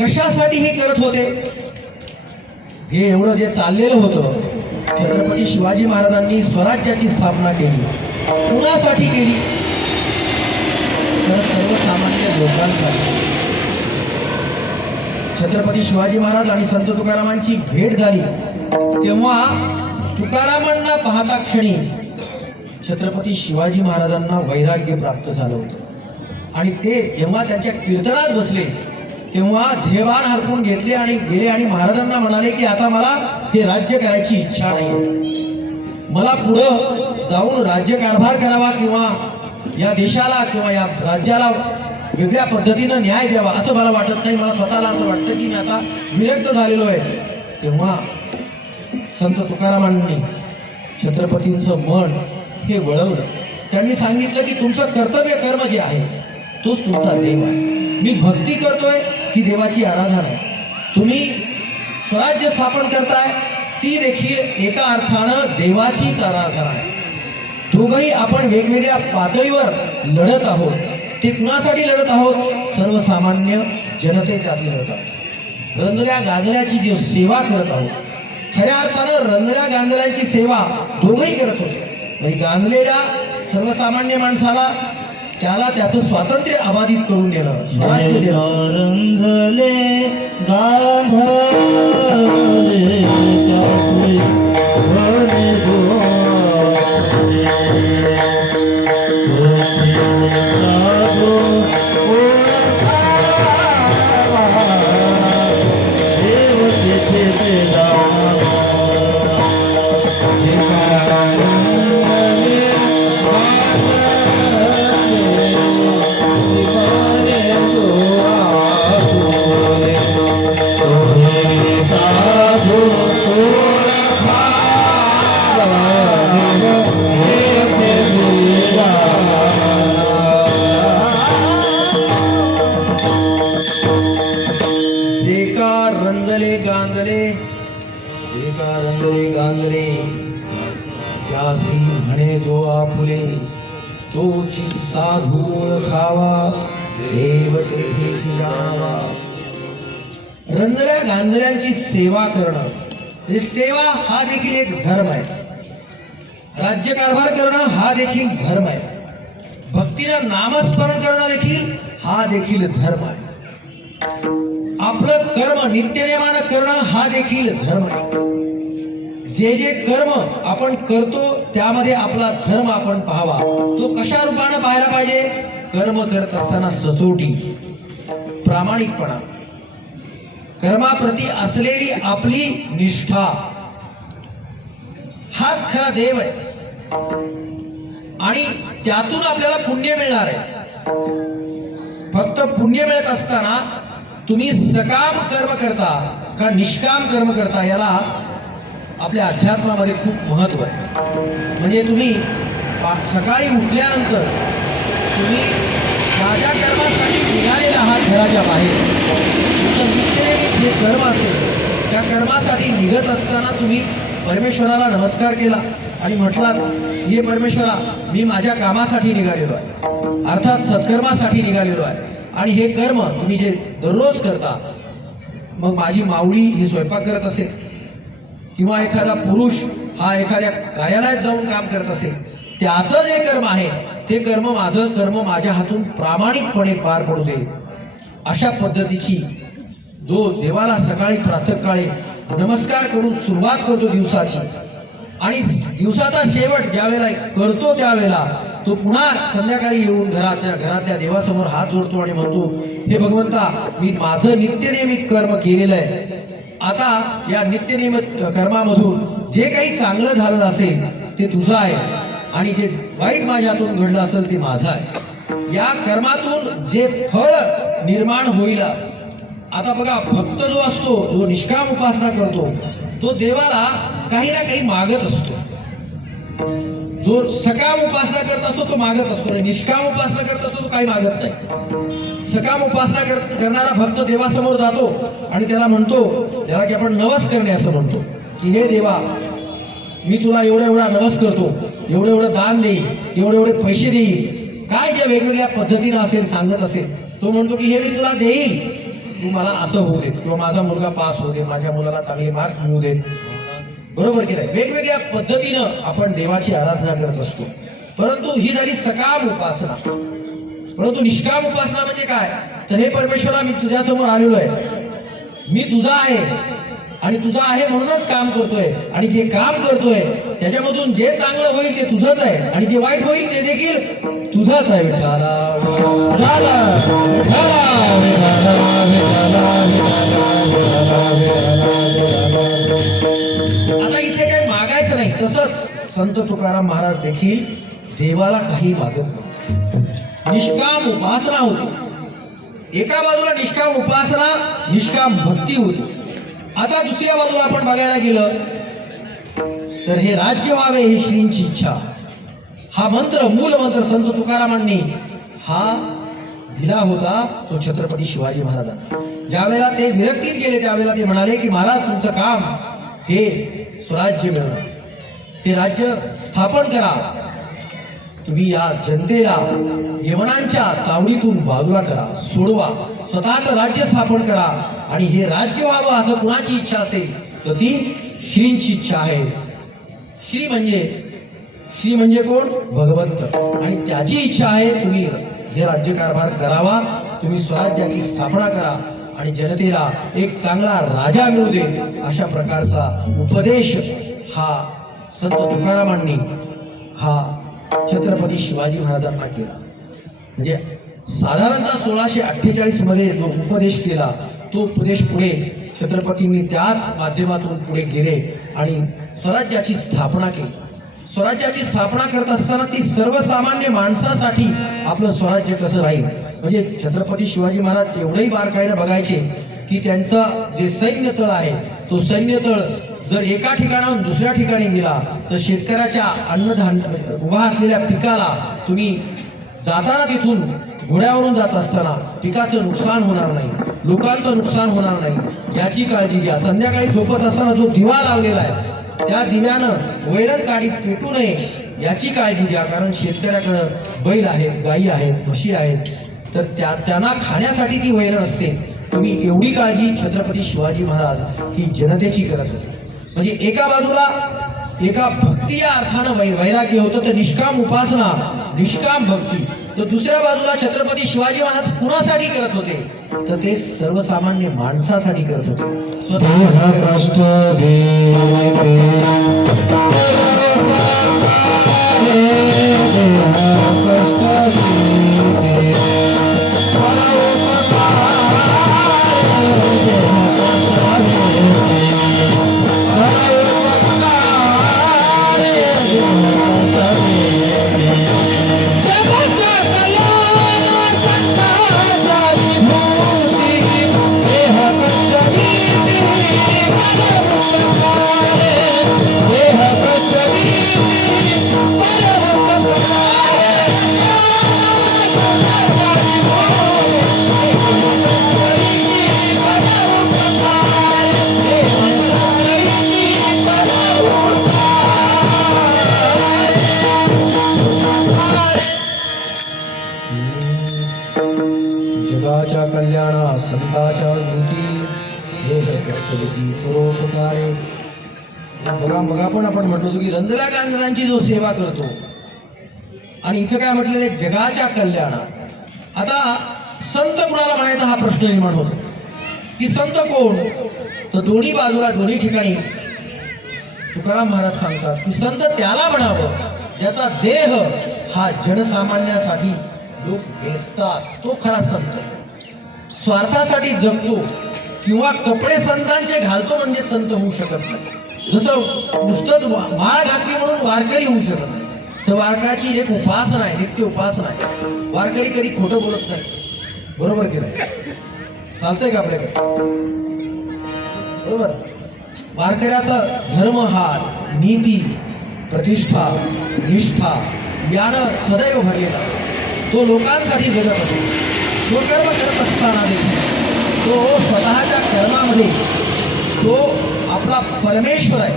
कशासाठी हे करत होते? हे एवढं जे चाललेलं होतं, छत्रपती शिवाजी महाराजांनी स्वराज्याची स्थापना केली. कुणासाठी केली? तर सर्वसामान्य लोकांसाठी. छत्रपती शिवाजी महाराज आणि संत तुकारामांची भेट झाली तेव्हा तुकारामांना पाहता क्षणी छत्रपती शिवाजी महाराजांना वैराग्य प्राप्त झालं होतं आणि ते जेव्हा त्यांच्या कीर्तनात बसले तेव्हा ध्येयभान हरपून घेतले आणि गेले आणि महाराजांना म्हणाले की आता मला हे राज्य करायची इच्छा नाही, मला पुढं जाऊन राज्यकारभार करावा किंवा या देशाला किंवा या राज्याला वेगळ्या पद्धतीनं न्याय द्यावा असं मला वाटत नाही, मला स्वतःला असं वाटतं की मी आता विरक्त झालेलो आहे. तेव्हा संत तुकारामांनी छत्रपतींचं मन हे वळवलं. त्यांनी सांगितलं की तुमचं कर्तव्य कर्म जे आहे तोच तुमचा देव आहे. मी भक्ती करतोय ही देवाची आराधना आहे. तुम्ही स्वराज्य स्थापन करताय ती देखील एका अर्थानं देवाचीच आराधना आहे. दोघंही आपण वेगवेगळ्या पातळीवर लढत आहोत. ते कुणासाठी लढत आहोत? सर्वसामान्य जनतेसाठी लढत आहोत. रंजल्या गांजल्याची जी सेवा करत आहोत. खऱ्या अर्थानं रंजल्या गांजल्याची सेवा दोघंही करत होते. म्हणजे गांजलेल्या सर्वसामान्य माणसाला त्याला त्याचं स्वातंत्र्य अबाधित करून देणं, स्वराज्य देणं. रंजले गांधले त्यासे वने त्यासी म्हणे जो आपुले तोची साधू ओळखावा देव तेथेची जाणावा. रंजल्या गांजल्यांची सेवा करणं हे सेवा हा देखील एक धर्म आहे. राज्यकारभार करणं हा देखील धर्म आहे. भक्तीनं नामस्मरण करणं देखील हा देखील धर्म आहे. आपलं कर्म नित्यनेमानं करणं हा देखील धर्म आहे. जे जे कर्म आपण करतो त्यामध्ये आपला धर्म आपण पाहावा. तो कशा रूपाने पाहायला पाहिजे? कर्म करत असताना सचोटी, प्रामाणिकपणा, कर्माप्रती असलेली आपली निष्ठा हाच खरा देव आहे आणि त्यातून आपल्याला पुण्य मिळणार आहे. फक्त पुण्य मिळत असताना तुम्ही सकाम कर्म करता का निष्काम कर्म करता याला आपल्या अध्यात्मामध्ये खूप महत्व आहे. म्हणजे तुम्ही सकाळी उठल्यानंतर तुम्ही माझ्या कर्मासाठी निघालेला आहात घराच्या बाहेर. जे कर्म असेल त्या कर्मासाठी निघत असताना तुम्ही परमेश्वराला नमस्कार केला आणि म्हटलात हे परमेश्वरा मी माझ्या कामासाठी निघालेलो आहे, अर्थात सत्कर्मासाठी निघालेलो आहे आणि हे कर्म तुम्ही जे दररोज करता. मग माझी माऊली ही स्वयंपाक करत असेल किंवा एखादा पुरुष हा एखाद्या कार्यालयात जाऊन काम करत असेल, त्याचं जे कर्म आहे ते कर्म माझं कर्म माझ्या हातून प्रामाणिकपणे पार पडू दे. अशा पद्धतीची जो देवाला सकाळी प्रातःकाळी नमस्कार करून सुरुवात करतो दिवसाची आणि दिवसाचा शेवट ज्यावेळेला करतो त्यावेळेला तो पुन्हा संध्याकाळी येऊन घरातल्या देवासमोर हात जोडतो आणि म्हणतो हे भगवंता मी माझं नित्यनियमित कर्म केलेलं आहे. आता या नित्यनियमित कर्मामधून जे काही चांगलं झालं असेल ते तुझं आहे आणि जे वाईट माझ्या हातून घडलं असेल ते माझं आहे. या कर्मातून जे फळ निर्माण होईल. आता बघा भक्त जो असतो जो निष्काम उपासना करतो तो देवाला काही ना काही मागत असतो. जो सकाम उपासना करत असतो तो मागत असतो, निष्काम उपासना करत असतो तो काही मागत नाही. सकाम उपासना करणारा भक्त देवासमोर जातो आणि त्याला म्हणतो, त्याला की आपण नवस करणे असं म्हणतो की हे देवा मी तुला एवढा एवढा नवस करतो, एवढं एवढं दान देईल, एवढे एवढे पैसे देईल, काय ज्या वेगवेगळ्या पद्धतीनं असेल सांगत असेल तो म्हणतो की हे मी तुला देईल, तू मला असं होऊ देत किंवा माझा मुलगा पास होऊ दे, माझ्या मुलाला चांगले मार्क मिळू देत. बरोबर की नाही? वेगवेगळ्या पद्धतीनं आपण देवाची आराधना करत असतो. परंतु ही झाली सकाम उपासना. परंतु निष्काम उपासना म्हणजे काय? तर हे परमेश्वरा मी तुझ्यासमोर आलेलो आहे, मी तुझा आहे आणि तुझा आहे म्हणूनच काम करतोय, आणि जे काम करतोय त्याच्यामधून जे चांगलं होईल ते तुझंच आहे, आणि जे वाईट होईल ते देखील तुझंच आहे. विठ्ठला विठ्ठला आता इथे काही मागायचं नाही. तसंच संत तुकाराम महाराज देखील देवाला काही मागत नाही. निष्काम उपासना होती. एका बाजूला निष्काम उपासना, निष्काम भक्ती होती. आता दुसऱ्या बाजूला आपण बघायला गेलं तर हे राज्य व्हावे ही श्रींची इच्छा, हा मंत्र, मूल मंत्र संत तुकारामांनी हा दिला होता तो छत्रपती शिवाजी महाराजांना. ज्यावेळेला ते विरक्तीत गेले त्यावेळेला ते म्हणाले की महाराज तुमचं काम हे स्वराज्य मिळवणं, ते राज्य स्थापन करा. तुम्ही या जनतेला यवनांच्या तावडीतून बाजूला करा, सोडवा, स्वतःचं राज्य स्थापन करा. आणि हे राज्य व्हावं असं कुणाची इच्छा असेल तर ती श्रींची इच्छा आहे. श्री म्हणजे कोण? भगवंत. आणि त्याची इच्छा आहे तुम्ही हे राज्यकारभार करावा, तुम्ही स्वराज्याची स्थापना करा आणि जनतेला एक चांगला राजा मिळू दे, अशा प्रकारचा उपदेश हा संत तुकारामांनी हा छत्रपती शिवाजी महाराजांना केला. म्हणजे साधारणतः 1648 मध्ये जो उपदेश केला तो उपदेश पुढे छत्रपतींनी त्याच माध्यमातून पुढे गेले आणि स्वराज्याची स्थापना केली. स्वराज्याची स्थापना करत असताना ती सर्वसामान्य माणसासाठी आपलं स्वराज्य कसं राहील, म्हणजे छत्रपती शिवाजी महाराज एवढंही बारकाईनं बघायचे की त्यांचा जे सैन्य तळ आहे तो सैन्य तळ जर एका ठिकाणाहून दुसऱ्या ठिकाणी गेला तर शेतकऱ्याच्या अन्नधान्य उभा असलेल्या पिकाला तुम्ही जाताना तिथून घोड्यावरून जात असताना पिकाचं नुकसान होणार नाही, लोकांचं नुकसान होणार नाही याची काळजी घ्या. संध्याकाळी झोपत असताना जो दिवा लावलेला आहे त्या दिव्यानं वैरण काडी पेटू नये याची काळजी घ्या, कारण शेतकऱ्याकडं बैल आहेत, गायी आहेत, म्हशी आहेत, तर त्यांना खाण्यासाठी ती वैरण असते. तुम्ही एवढी काळजी छत्रपती शिवाजी महाराज ही जनतेची करत होते. म्हणजे एका बाजूला एका भक्ती या अर्थानं वैराग्य होतं, तर निष्काम उपासना, निष्काम भक्ती. तर दुसऱ्या बाजूला छत्रपती शिवाजी महाराज कुणासाठी करत होते तर ते सर्वसामान्य माणसासाठी करत होते. स्वतः कष्ट जगाच्या कल्याणा संताच्या युती देह प्रसविती परोपकारे. मग आपण म्हटलो होतो की रंजला गांजरांची जो सेवा करतो, आणि इथं काय म्हटलेलं आहे जगाच्या कल्याणा. आता संत कुणाला म्हणायचा हा प्रश्न निर्माण होतो की संत कोण, तर दोन्ही बाजूला दोन्ही ठिकाणी तुकाराम महाराज सांगतात की संत त्याला म्हणावं ज्याचा देह हा जनसामान्यासाठी लोक वेचतात तो खरा संत. स्वार्थासाठी जगतो किंवा कपडे संतांचे घालतो म्हणजे संत होऊ शकत नाही. जसं नुसतंच माळ घातली म्हणून वारकरी होऊ शकत नाही. तर वारकाची एक उपासना आहे, नित्य उपासना आहे. वारकरी कधी खोटं बोलत नाही, बरोबर की नाही? चालतंय का आपल्याकडे? बरोबर. वारकऱ्याचा धर्म हा नीती, प्रतिष्ठा, निष्ठा यानं सदैव भरलेला असतो. तो लोकांसाठी जगत असतो. स्वकर्म करत असताना देखील तो स्वतःच्या कर्मामध्ये तो आपला परमेश्वर आहे.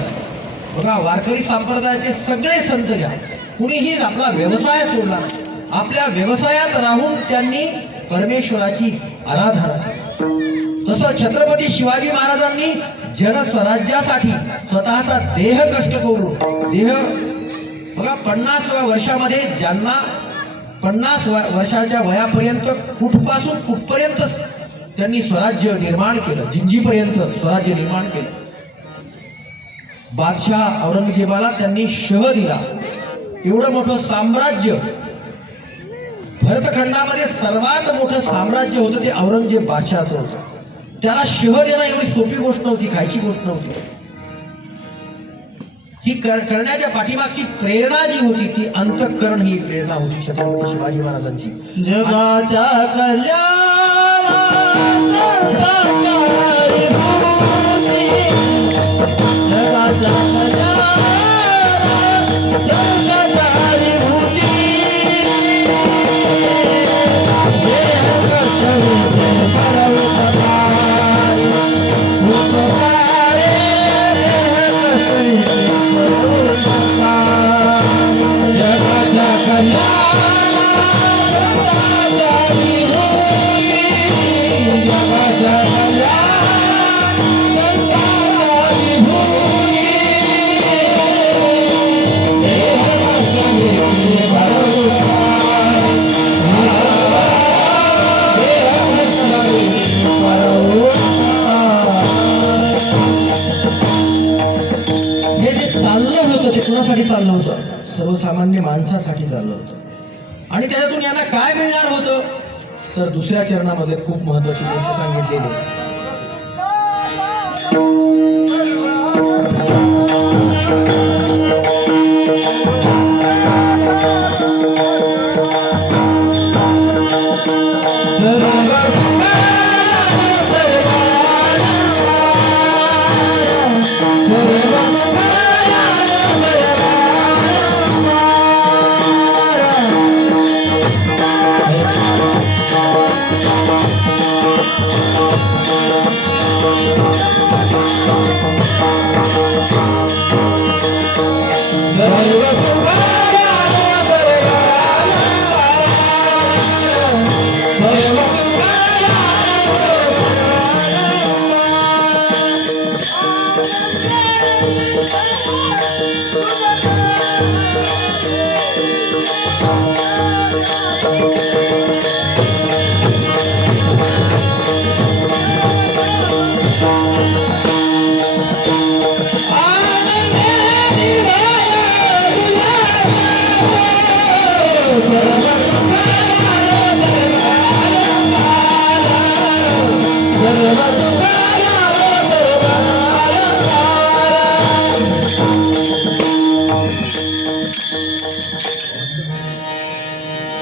बघा, वारकरी संप्रदायाचे सगळे संत घ्या, कुणीही आपला व्यवसाय सोडला नाही. आपल्या व्यवसायात राहून त्यांनी परमेश्वराची आराधना केली. तसं छत्रपती शिवाजी महाराजांनी जनस्वराज्यासाठी स्वतःचा देह कष्ट करून देह बघा 50व्या वर्षामध्ये ज्यांना 50 वर्षाच्या वयापर्यंत कुठपासून कुठपर्यंत त्यांनी स्वराज्य निर्माण केलं, जिंजीपर्यंत स्वराज्य निर्माण केलं. बादशाह औरंगजेबाला त्यांनी शह दिला. एवढं मोठं साम्राज्य, भरतखंडामध्ये सर्वात मोठं साम्राज्य होतं ते औरंगजेब बादशहाचं होतं. त्याला शह देणं एवढी सोपी गोष्ट नव्हती, खायची गोष्ट नव्हती. ही करण्याच्या पाठीमागची प्रेरणा जी होती ती अंतःकरण ही प्रेरणा होती छत्रपती शिवाजी महाराजांची. जगाच्या कोणासाठी चाललं होतं? सर्वसामान्य माणसासाठी चाललं होतं. आणि त्याच्यातून यांना काय मिळणार होतं? तर दुसऱ्या चरणामध्ये खूप महत्वाची गोष्ट सांगितलेली.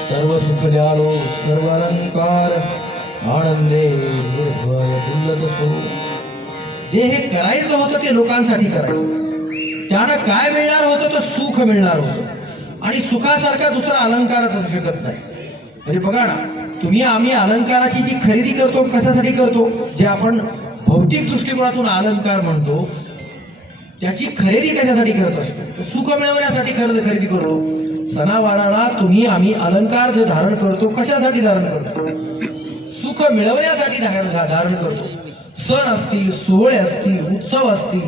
सर्व सुख द्यालो सर्व अलंकार आनंदे निर्भय दुर्लभ स्वरूप. जे हे करायचं होतं ते लोकांसाठी करायचं. त्यानं काय मिळणार होतं? तर सुख मिळणार होतं. आणि सुखासारखा दुसरा अलंकारच असू शकत नाही. म्हणजे बघा ना, तुम्ही आम्ही अलंकाराची जी खरेदी करतो कशासाठी करतो? जे आपण भौतिक दृष्टिकोनातून अलंकार म्हणतो त्याची खरेदी कशासाठी करत असतो? सुख मिळवण्यासाठी खरेदी करतो. सणावाराला तुम्ही आम्ही अलंकार जे धारण करतो कशासाठी धारण करतो? सुख मिळवण्यासाठी धारण करतो. सण असतील, सोहळे असतील, उत्सव असतील,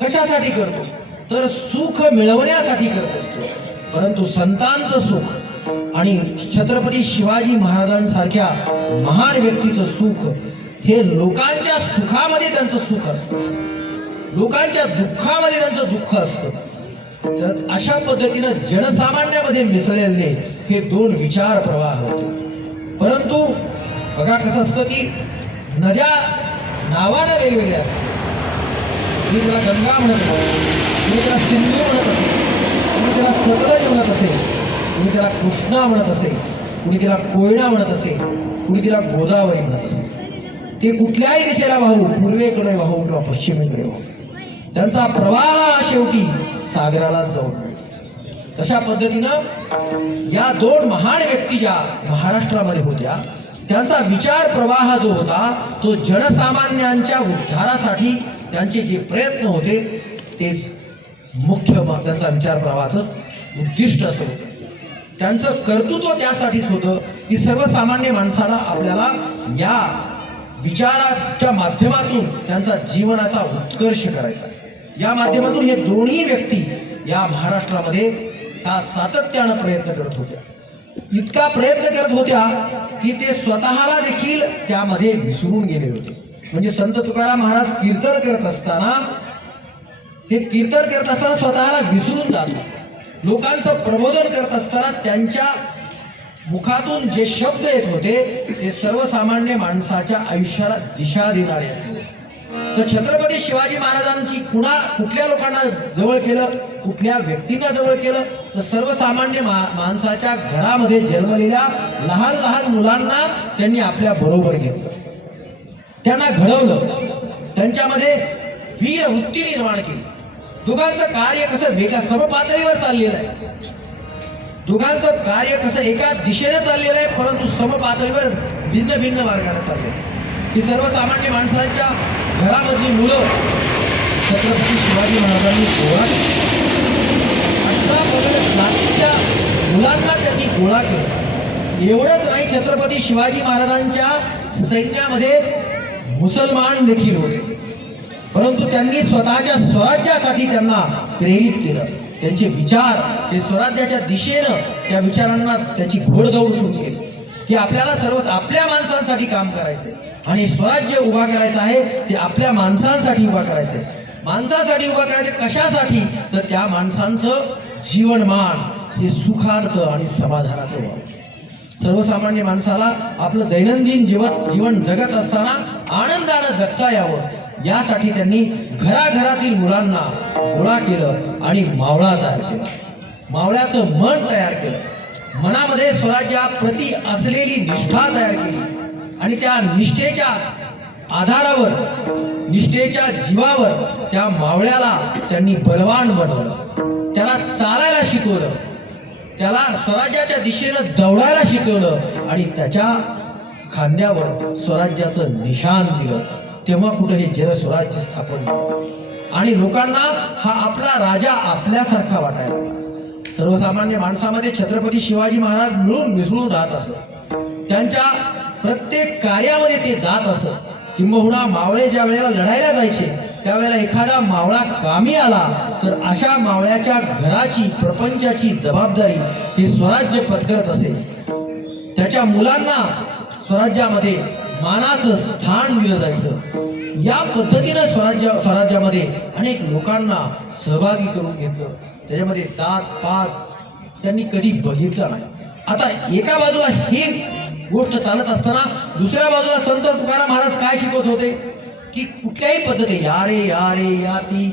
कशासाठी करतो? तर सुख मिळवण्यासाठी करत असतो. परंतु संतांचं सुख आणि छत्रपती शिवाजी महाराजांसारख्या महान व्यक्तीचं सुख हे लोकांच्या सुखामध्ये त्यांचं सुख असतं, लोकांच्या दुःखामध्ये त्यांचं दुःख असतं. तर अशा पद्धतीनं जनसामान्यामध्ये मिसळलेले हे दोन विचार प्रवाह होते. परंतु बघा कसं असतं की नद्या नावानं वेगवेगळ्या असतात. कुणी त्याला गंगा म्हणत असेल, कुणी त्याला सिंधू म्हणत असेल, कुणी त्याला सतलज म्हणत असेल, कुणी त्याला कृष्णा म्हणत असेल, कुणी त्याला कोयना म्हणत असेल, कुणी त्याला गोदावरी म्हणत असेल. ते कुठल्याही दिशेला वाहू, पूर्वेकडे वाहू किंवा पश्चिमेकडे वाहू, त्यांचा प्रवाह शेवटी सागराला जाऊन. तशा पद्धतीनं या दोन महान व्यक्ती ज्या महाराष्ट्रामध्ये होत्या त्यांचा विचार प्रवाह जो होता तो जनसामान्यांच्या उद्धारासाठी त्यांचे जे प्रयत्न होते तेच मुख्य त्यांचा विचार प्रवाहाचं उद्दिष्ट असं होतं. त्यांचं कर्तृत्व त्यासाठीच होतं की सर्वसामान्य माणसाला आपल्याला या विचाराच्या माध्यमातून त्यांचा जीवनाचा उत्कर्ष करायचा. या माध्यमातून हे दोन्ही व्यक्ती या महाराष्ट्रामध्ये का सातत्यानं प्रयत्न करत होत्या. इतका प्रयत्न करत होत्या की ते स्वतःला देखील त्यामध्ये विसरून गेले होते. म्हणजे संत तुकाराम महाराज कीर्तन करत असताना स्वतःला विसरून जात होते. लोकांचं प्रबोधन करत असताना त्यांच्या मुखातून जे शब्द येत होते ते सर्वसामान्य माणसाच्या आयुष्याला दिशा देणारे असते. तर छत्रपती शिवाजी महाराजांची कुठल्या लोकांना जवळ केलं, कुठल्या व्यक्तींना जवळ केलं, तर सर्वसामान्य माणसाच्या घरामध्ये जन्मलेल्या लहान लहान मुलांना त्यांनी आपल्या बरोबर घेतलं, त्यांना घडवलं, त्यांच्यामध्ये वीरवृत्ती निर्माण केली. दोघांचं कार्य कसं वेगळ्या समपातळीवर चाललेलं आहे, दोघांचं कार्य कसं एका दिशेने चाललेलं आहे, परंतु समपातळीवर भिन्न भिन्न मार्गाने चाललेलं आहे. ही सर्वसामान्य माणसांच्या घरामधली मुलं छत्रपती शिवाजी महाराजांनी गोळा केली. 18 जातीच्या मुलांना त्यांनी गोळा केला. एवढंच नाही, छत्रपती शिवाजी महाराजांच्या सैन्यामध्ये मुसलमान देखील होते, परंतु त्यांनी स्वतःच्या स्वराज्यासाठी त्यांना प्रेरित केलं. त्यांचे विचार ते स्वराज्याच्या दिशेनं त्या विचारांना त्याची घोडदौड सुरू केली की आपल्याला सर्वच आपल्या माणसांसाठी काम करायचंय आणि स्वराज्य उभा करायचं आहे ते आपल्या माणसांसाठी उभा करायचंय. माणसासाठी उभा करायचं कशासाठी, तर त्या माणसांचं जीवनमान हे सुखाचं आणि समाधानाचं व्हावं. सर्वसामान्य माणसाला आपलं दैनंदिन जीवन जगत असताना आनंदानं जगता यावं यासाठी त्यांनी घराघरातील मुलांना गोळा केलं आणि मावळा तयार केला. मावळ्याचं मन तयार केलं, मनामध्ये स्वराज्याप्रती असलेली निष्ठा तयार केली आणि त्या निष्ठेच्या आधारावर, निष्ठेच्या जीवावर त्या मावळ्याला त्यांनी बलवान बनवलं, त्याला चालायला शिकवलं, त्याला स्वराज्याच्या दिशेनं दौडायला शिकवलं आणि त्याच्या खांद्यावर स्वराज्याचं निशाण दिलं. तेव्हा कुठे हे जलस्वराज्य स्थापन झालं आणि लोकांना हा आपला राजा आपल्यासारखा वाटायला लागला. सर्वसामान्य माणसामध्ये छत्रपती शिवाजी महाराज मिळून मिसळून राहत असत, त्यांच्या प्रत्येक कार्यामध्ये ते जात असत. किंबहुना मावळे ज्या वेळेला लढायला जायचे त्यावेळेला एखादा मावळा कामी आला तर अशा मावळ्याच्या घराची, प्रपंचाची जबाबदारी हे स्वराज्य पत्करत असे. त्याच्या मुलांना स्वराज्यामध्ये मानाचं स्थान दिलं जायचं. या पद्धतीनं स्वराज्यामध्ये अनेक लोकांना सहभागी करून घेतलं. त्याच्यामध्ये जात पात त्यांनी कधी बघितलं नाही. आता एका बाजूला ही गोष्ट चालत असताना दुसऱ्या बाजूला संत तुकाराम महाराज काय शिकवत होते की कुठल्याही पद्धती या रे या ती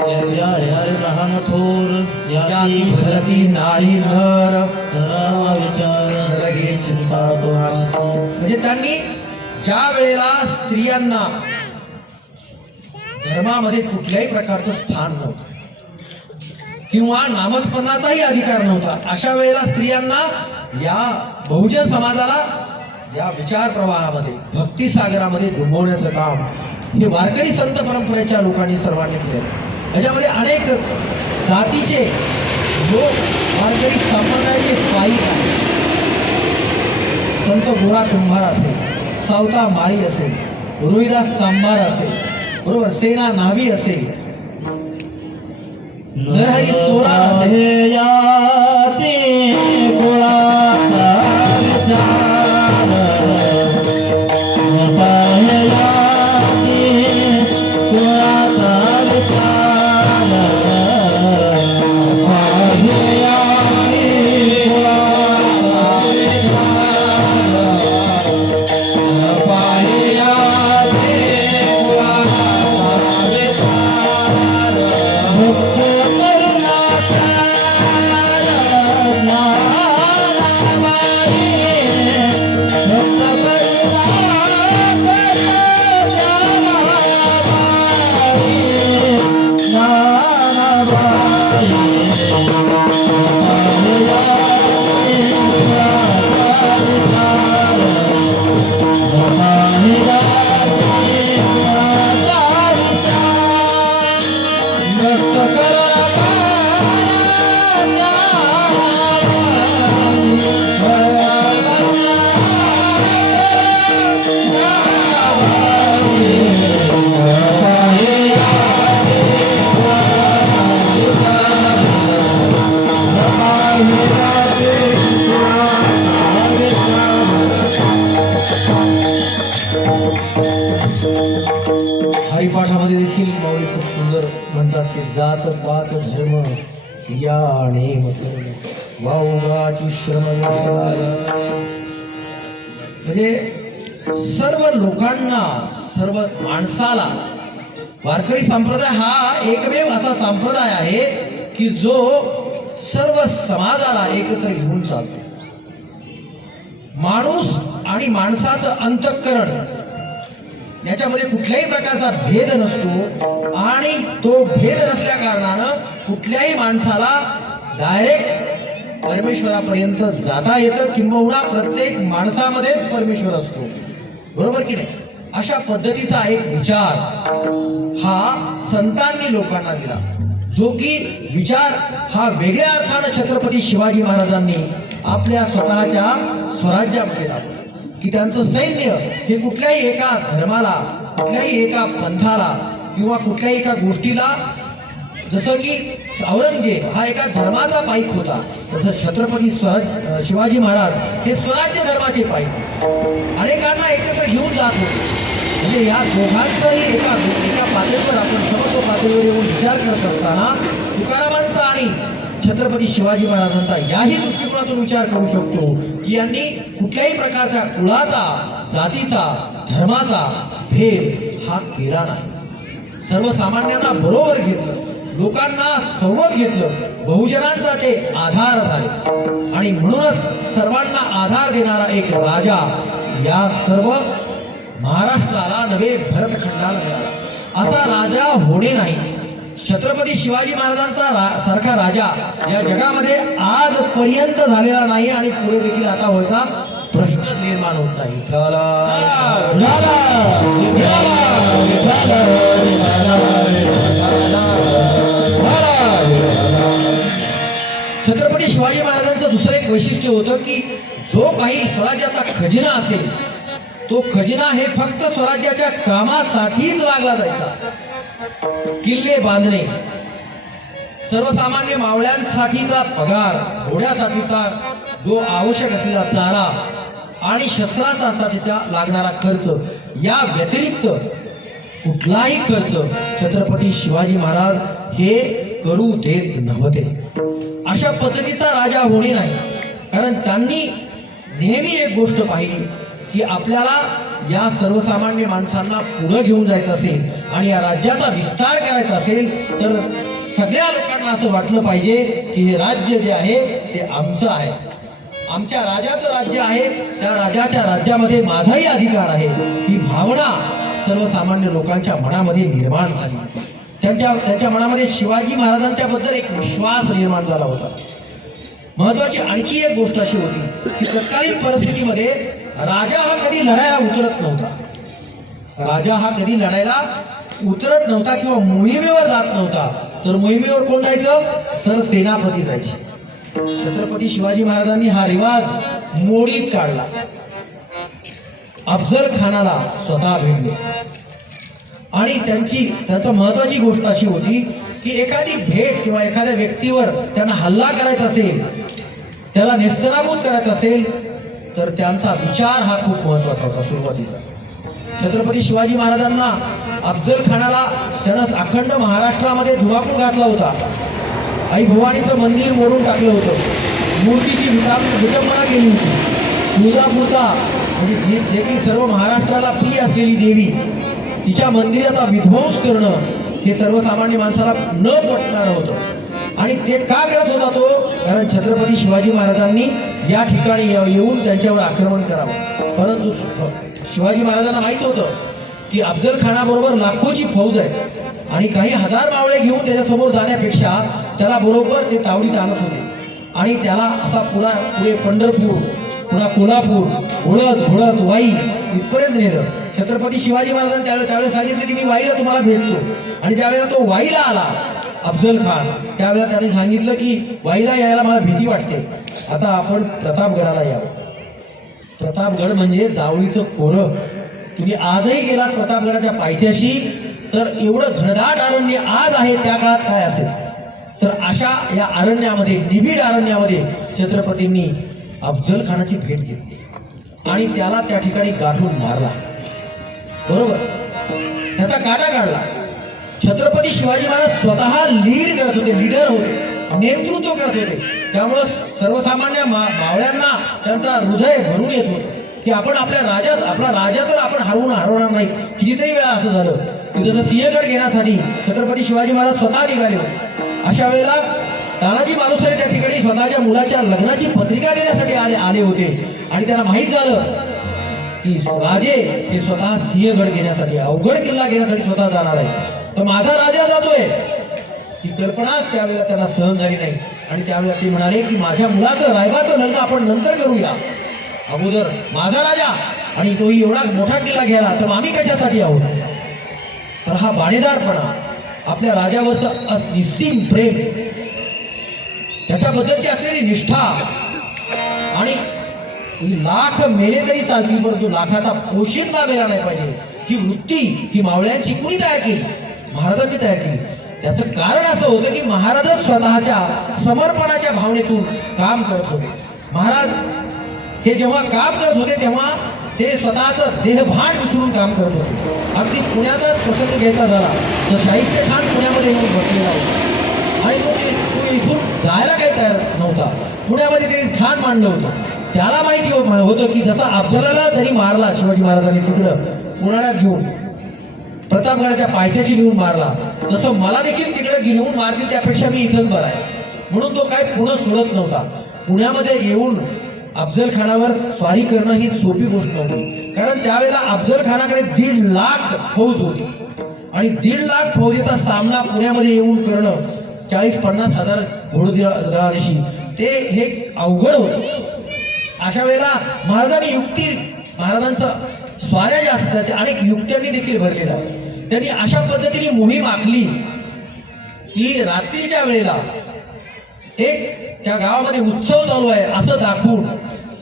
यारे लहान थोर याती भरती नारी नर करावा विचार लगे चिंता तो आशी. म्हणजे त्यांनी ज्या वेळेला स्त्रियांना धर्मामध्ये कुठल्याही प्रकारचं स्थान नव्हतं किंवा नामस्मरणाचाही अधिकार नव्हता, अशा वेळेला स्त्रियांना या बहुजन समाजाला या विचार प्रवाहामध्ये, भक्ती सागरामध्ये डुंबवण्याचं काम हे वारकरी संत परंपरेच्या लोकांनी सर्वांनी केलेलं. याच्यामध्ये अनेक जातीचे लोक वारकरी संप्रदायाचे पायी आहेत. संत गोरा कुंभार असेल, सावता माळी असेल, रोहिदास चांभार असेल, बरोबर, सेना नावी असेल, नरहरी तोराण असेल, याती कुळाचा विचार याती कुळाचा विचार की जात पात धर्म या नेम कर्म वाऊगाची श्रम म्हणजे सर्व लोकांना, सर्व माणसाला वारकरी संप्रदाय हा एकमेव असा संप्रदाय आहे की जो सर्व समाजाला एकत्र घेऊन चालतो. माणूस आणि माणसाचं अंतःकरण याच्यामध्ये कुठल्याही प्रकारचा भेद नसतो आणि तो भेद नसल्या कारणानं कुठल्याही माणसाला डायरेक्ट परमेश्वरापर्यंत जाता येतं, किंबहुना प्रत्येक माणसामध्ये परमेश्वर असतो. बरोबर की नाही? अशा पद्धतीचा एक विचार हा संतांनी लोकांना दिला, जो की विचार हा वेगळ्या अर्थानं छत्रपती शिवाजी महाराजांनी आपल्या स्वतःच्या स्वराज्यामध्ये लावला की त्यांचं सैन्य हे कुठल्याही एका धर्माला, कुठल्याही एका पंथाला किंवा कुठल्याही एका गोष्टीला, जसं की औरंगजेब हा एका धर्माचा पाईक होता, तसं छत्रपती शिवाजी महाराज हे स्वराज्य धर्माचे पाईक होते. अनेकांना एकत्र घेऊन जात होते. म्हणजे या दोघांचाही एका पातळीवर आपण समत्व पातळीवर येऊन विचार करत असताना तुकारामांचा आणि छत्रपती शिवाजी महाराजांचा याही दृष्टिकोनातून विचार करू शकतो की यांनी कुठल्याही प्रकारच्या कुळाचा, जातीचा, धर्माचा भेद हा केला नाही. सर्वसामान्यांना बरोबर घेतलं, लोकांना सोबत घेतलं, बहुजनांचा ते आधार झाले आणि म्हणूनच सर्वांना आधार देणारा एक राजा या सर्व महाराष्ट्राला नवे भरतखंडाला मिळाला. असा राजा होणे नाही. छत्रपती शिवाजी महाराजांचा सारखा राजा या जगामध्ये आजपर्यंत झालेला नाही आणि पुढे देखील आता व्हायचा प्रश्नच निर्माण होत नाही. छत्रपती शिवाजी महाराजांचं दुसरं एक वैशिष्ट्य होतं की जो काही स्वराज्याचा खजिना असेल तो खजिना हे फक्त स्वराज्याच्या कामासाठीच लागला जायचा. किल्ले बांधणे, सर्वसामान्य मावळ्यांसाठीचा पगार, घोड्यासाठीचा जो आवश्यक असलेला चारा आणि शस्त्रासाठीचा लागणारा खर्च, या व्यतिरिक्त कुठलाही खर्च छत्रपती शिवाजी महाराज हे करू देत नव्हते. अशा पद्धतीचा राजा होणे नाही, कारण त्यांनी नेहमी एक गोष्ट पाहिली की आपल्याला या सर्वसामान्य माणसांना पुढे घेऊन जायचं असेल आणि या राज्याचा विस्तार करायचा असेल तर सगळ्या लोकांना असं वाटलं पाहिजे की हे राज्य जे आहे ते आमचं आहे, आमच्या राजाचं राज्य आहे, त्या राजाच्या राज्यामध्ये माझाही अधिकार आहे. ही भावना सर्वसामान्य लोकांच्या मनामध्ये निर्माण झाली. त्यांच्या मनामध्ये शिवाजी महाराजांच्या बद्दल एक विश्वास निर्माण झाला होता. महत्वाची आणखी एक गोष्ट अशी होती की तत्कालीन परिस्थितीमध्ये राजा हा कधी लढायला उतरत नव्हता. राजा हा कधी लढायला उतरत नव्हता किंवा मोहिमेवर जात नव्हता. तर मोहिमेवर कोण जायचं? सरसेनापती जायचे. छत्रपती शिवाजी महाराजांनी हा रिवाज मोडीत काढला. अफजल खानाला स्वतः भेटले आणि त्यांचं महत्वाची गोष्ट अशी होती की एखादी भेट किंवा एखाद्या व्यक्तीवर त्यांना हल्ला करायचा असेल, त्याला नेस्तनाबूत करायचं असेल तर त्यांचा विचार हा खूप महत्वाचा होता. सुरुवातीचा छत्रपती शिवाजी महाराजांना अफजल खानाला त्यानं अखंड महाराष्ट्रामध्ये धुमाकूळ घातला होता. आई भवानीचं मंदिर मोडून टाकलं होतं, मूर्तीची विटंबना केली होती. तुळजापूरचा म्हणजे जे की सर्व महाराष्ट्राला प्रिय असलेली देवी, तिच्या मंदिराचा विध्वंस करणं हे सर्वसामान्य माणसाला न पटणारं होतं. आणि ते का करत होता तो? कारण छत्रपती शिवाजी महाराजांनी या ठिकाणी येऊन त्यांच्यावर आक्रमण करावं. परंतु शिवाजी महाराजांना माहित होतं की अफजल खानाबरोबर लाखोची फौज आहे आणि काही हजार मावळे घेऊन त्याच्यासमोर जाण्यापेक्षा त्याला बरोबर ते तावडीत आणत होते आणि त्याला असा पुढे पंढरपूर, पुन्हा कोल्हापूर, घोडत वाई इथपर्यंत नेलं. छत्रपती शिवाजी महाराजांनी त्यावेळेस सांगितलं की मी वाईला तुम्हाला भेटतो. आणि ज्यावेळेला तो वाईला आला अफजल खान, त्यावेळेला त्याने सांगितलं की वाईला यायला मला भीती वाटते, आता आपण प्रतापगडाला यावं. प्रतापगड म्हणजे जावळीचं कोरं. तुम्ही आजही गेलात प्रतापगडाच्या पायथ्याशी तर एवढं घनदाट अरण्य आज आहे, त्या काळात काय असेल. तर अशा या अरण्यामध्ये, निबिड अरण्यामध्ये छत्रपतींनी अफजल खानाची भेट घेतली आणि त्याला त्या ठिकाणी गाठून मारला. बरोबर, त्याचा काटा काढला. छत्रपती शिवाजी महाराज स्वतः लीड करत होते, लीडर होते, नेतृत्व करत होते. त्यामुळं सर्वसामान्य मावळ्यांना त्यांचा हृदय भरून येत होतं की आपण आपला राजा तर आपण हरवणार नाही. कितीतरी वेळा असं झालं की जसं सिंहगड घेण्यासाठी छत्रपती शिवाजी महाराज स्वतः निघाले होते. अशा वेळेला तानाजी मालुसरे त्या ठिकाणी स्वतःच्या मुलाच्या लग्नाची पत्रिका देण्यासाठी आले होते आणि त्यांना माहीत झालं की राजे हे स्वतः सिंहगड घेण्यासाठी, अवघड किल्ला घेण्यासाठी स्वतः जाणार आहे, तर माझा राजा जातोय. ही कल्पनाच त्यावेळेला त्यांना सहन झाली नाही आणि त्यावेळेला ते म्हणाले की माझ्या मुलाचं रायबाचं लग्न आपण नंतर करूया, अगोदर माझा राजा आणि तोही एवढा मोठा किल्ला घ्यायला, तर आम्ही कशासाठी आहोत. तर हा बाणेदारपणा, आपल्या राजावरचं निस्सीम प्रेम, त्याच्याबद्दलची असलेली निष्ठा आणि लाख मेले तरी चालतील परंतु लाखाचा पोशिंदा मेला नाही पाहिजे, ही वृत्ती ही मावळ्यांची कुणी तयार केली, महाराजांनी तयार केली. त्याचं कारण असं होतं की महाराजच स्वतःच्या समर्पणाच्या भावनेतून काम करत होते. महाराज हे जेव्हा काम करत होते तेव्हा ते स्वतःचं देहभान विसरून काम करत होते. अगदी पुण्याचाच प्रसंग घ्यायचा झाला तर शाहिस्ते खान पुण्यामध्ये येऊन बसलेला होता आणि तो इथून जायला काही तयार नव्हता. पुण्यामध्ये त्यांनी ठाण मांडलं होतं. त्याला माहिती होतं की जसा अफजलाला जरी मारला शिवाजी महाराजांनी तिकडं उन्हाळ्यात घेऊन प्रतापगडाच्या पायथ्याशी नेऊन मारला, तसं मला देखील तिकडे घेऊन मारतील त्यापेक्षा मी इथंच बरा आहे. म्हणून तो काही पुणे सोडत नव्हता. पुण्यामध्ये येऊन अफजल खानावर स्वारी करणं ही सोपी गोष्ट नव्हती, कारण त्यावेळेला अफजल खानाकडे 1.5 लाख फौज होती आणि 1.5 लाख फौजेचा सामना पुण्यामध्ये येऊन करणं 40-50 हजार घोडदळाशी ते हे अवघड होतं. अशा वेळेला महाराजांचं स्वाऱ्या ज्या असतात अनेक युक्त्यांनी देखील भरलेला. त्यांनी अशा पद्धतीने मोहीम आखली की रात्रीच्या वेळेला त्या गावामध्ये उत्सव चालू आहे असं दाखवून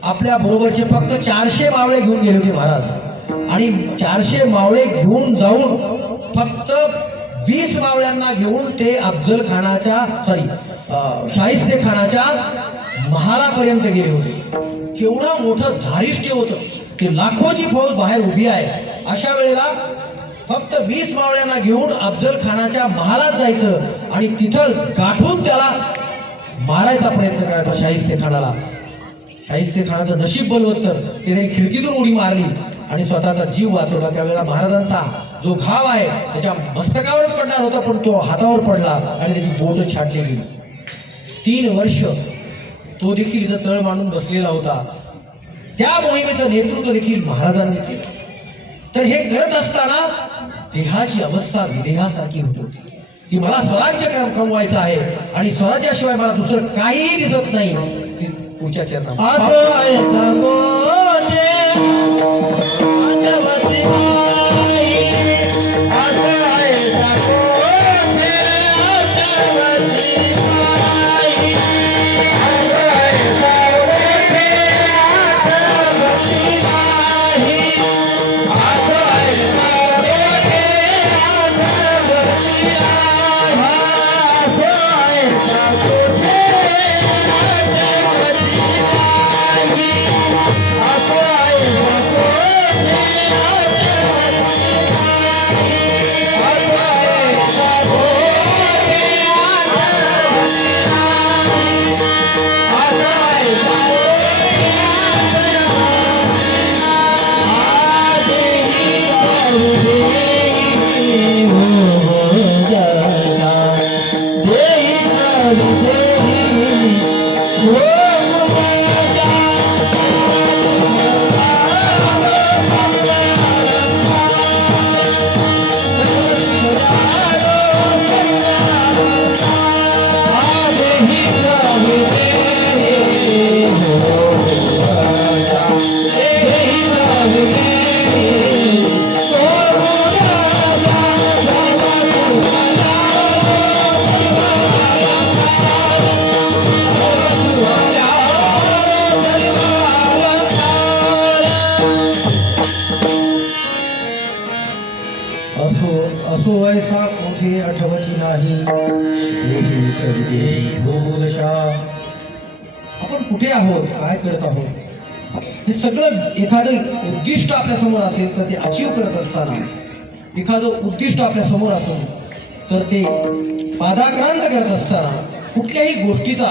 आपल्या बरोबरचे फक्त 400 मावळे घेऊन गेले होते महाराज आणि 400 मावळे घेऊन जाऊन फक्त 20 मावळ्यांना घेऊन ते अफजल खानाच्या शाहिस्ते खानाच्या महालापर्यंत गेले होते. केवढं मोठं धारिष्ट्य होतं की लाखोची फौज बाहेर उभी आहे. अशा वेळेला फक्त 20 मावळ्यांना घेऊन अफजल खानाच्या महालात जायचं आणि तिथं गाठून त्याला मारायचा प्रयत्न करायचा शाहिस्ते खानाला. शाहिस्ते खानाचं नशीब बलवत्तर, त्याने खिडकीतून उडी मारली आणि स्वतःचा जीव वाचवला. त्यावेळेला महाराजांचा जो घाव आहे त्याच्या मस्तकावर पडणार होता पण तो हातावर पडला आणि त्याची बोट छाटली गेली. 3 वर्ष तो देखील इथं तळ मांडून बसलेला होता. त्या मोहिमेचं नेतृत्व देखील महाराजांनी केलं. तर हे करत असताना देहाची अवस्था विदेहासारखी होत होती की मला स्वराज्य कमवायचं आहे आणि स्वराज्याशिवाय मला दुसरं काहीही दिसत नाही. पुढच्या चरणात असो ऐसा कोठे आठवती नाही देही चढते भूदशा. आपण कुठे आहोत, काय करत आहोत, हे सगळं एखादं उद्दिष्ट आपल्या समोर असेल तर ते अचीव करत असताना एखादं उद्दिष्ट आपल्या समोर असेल तर ते पादाक्रांत करत असताना कुठल्याही गोष्टीचा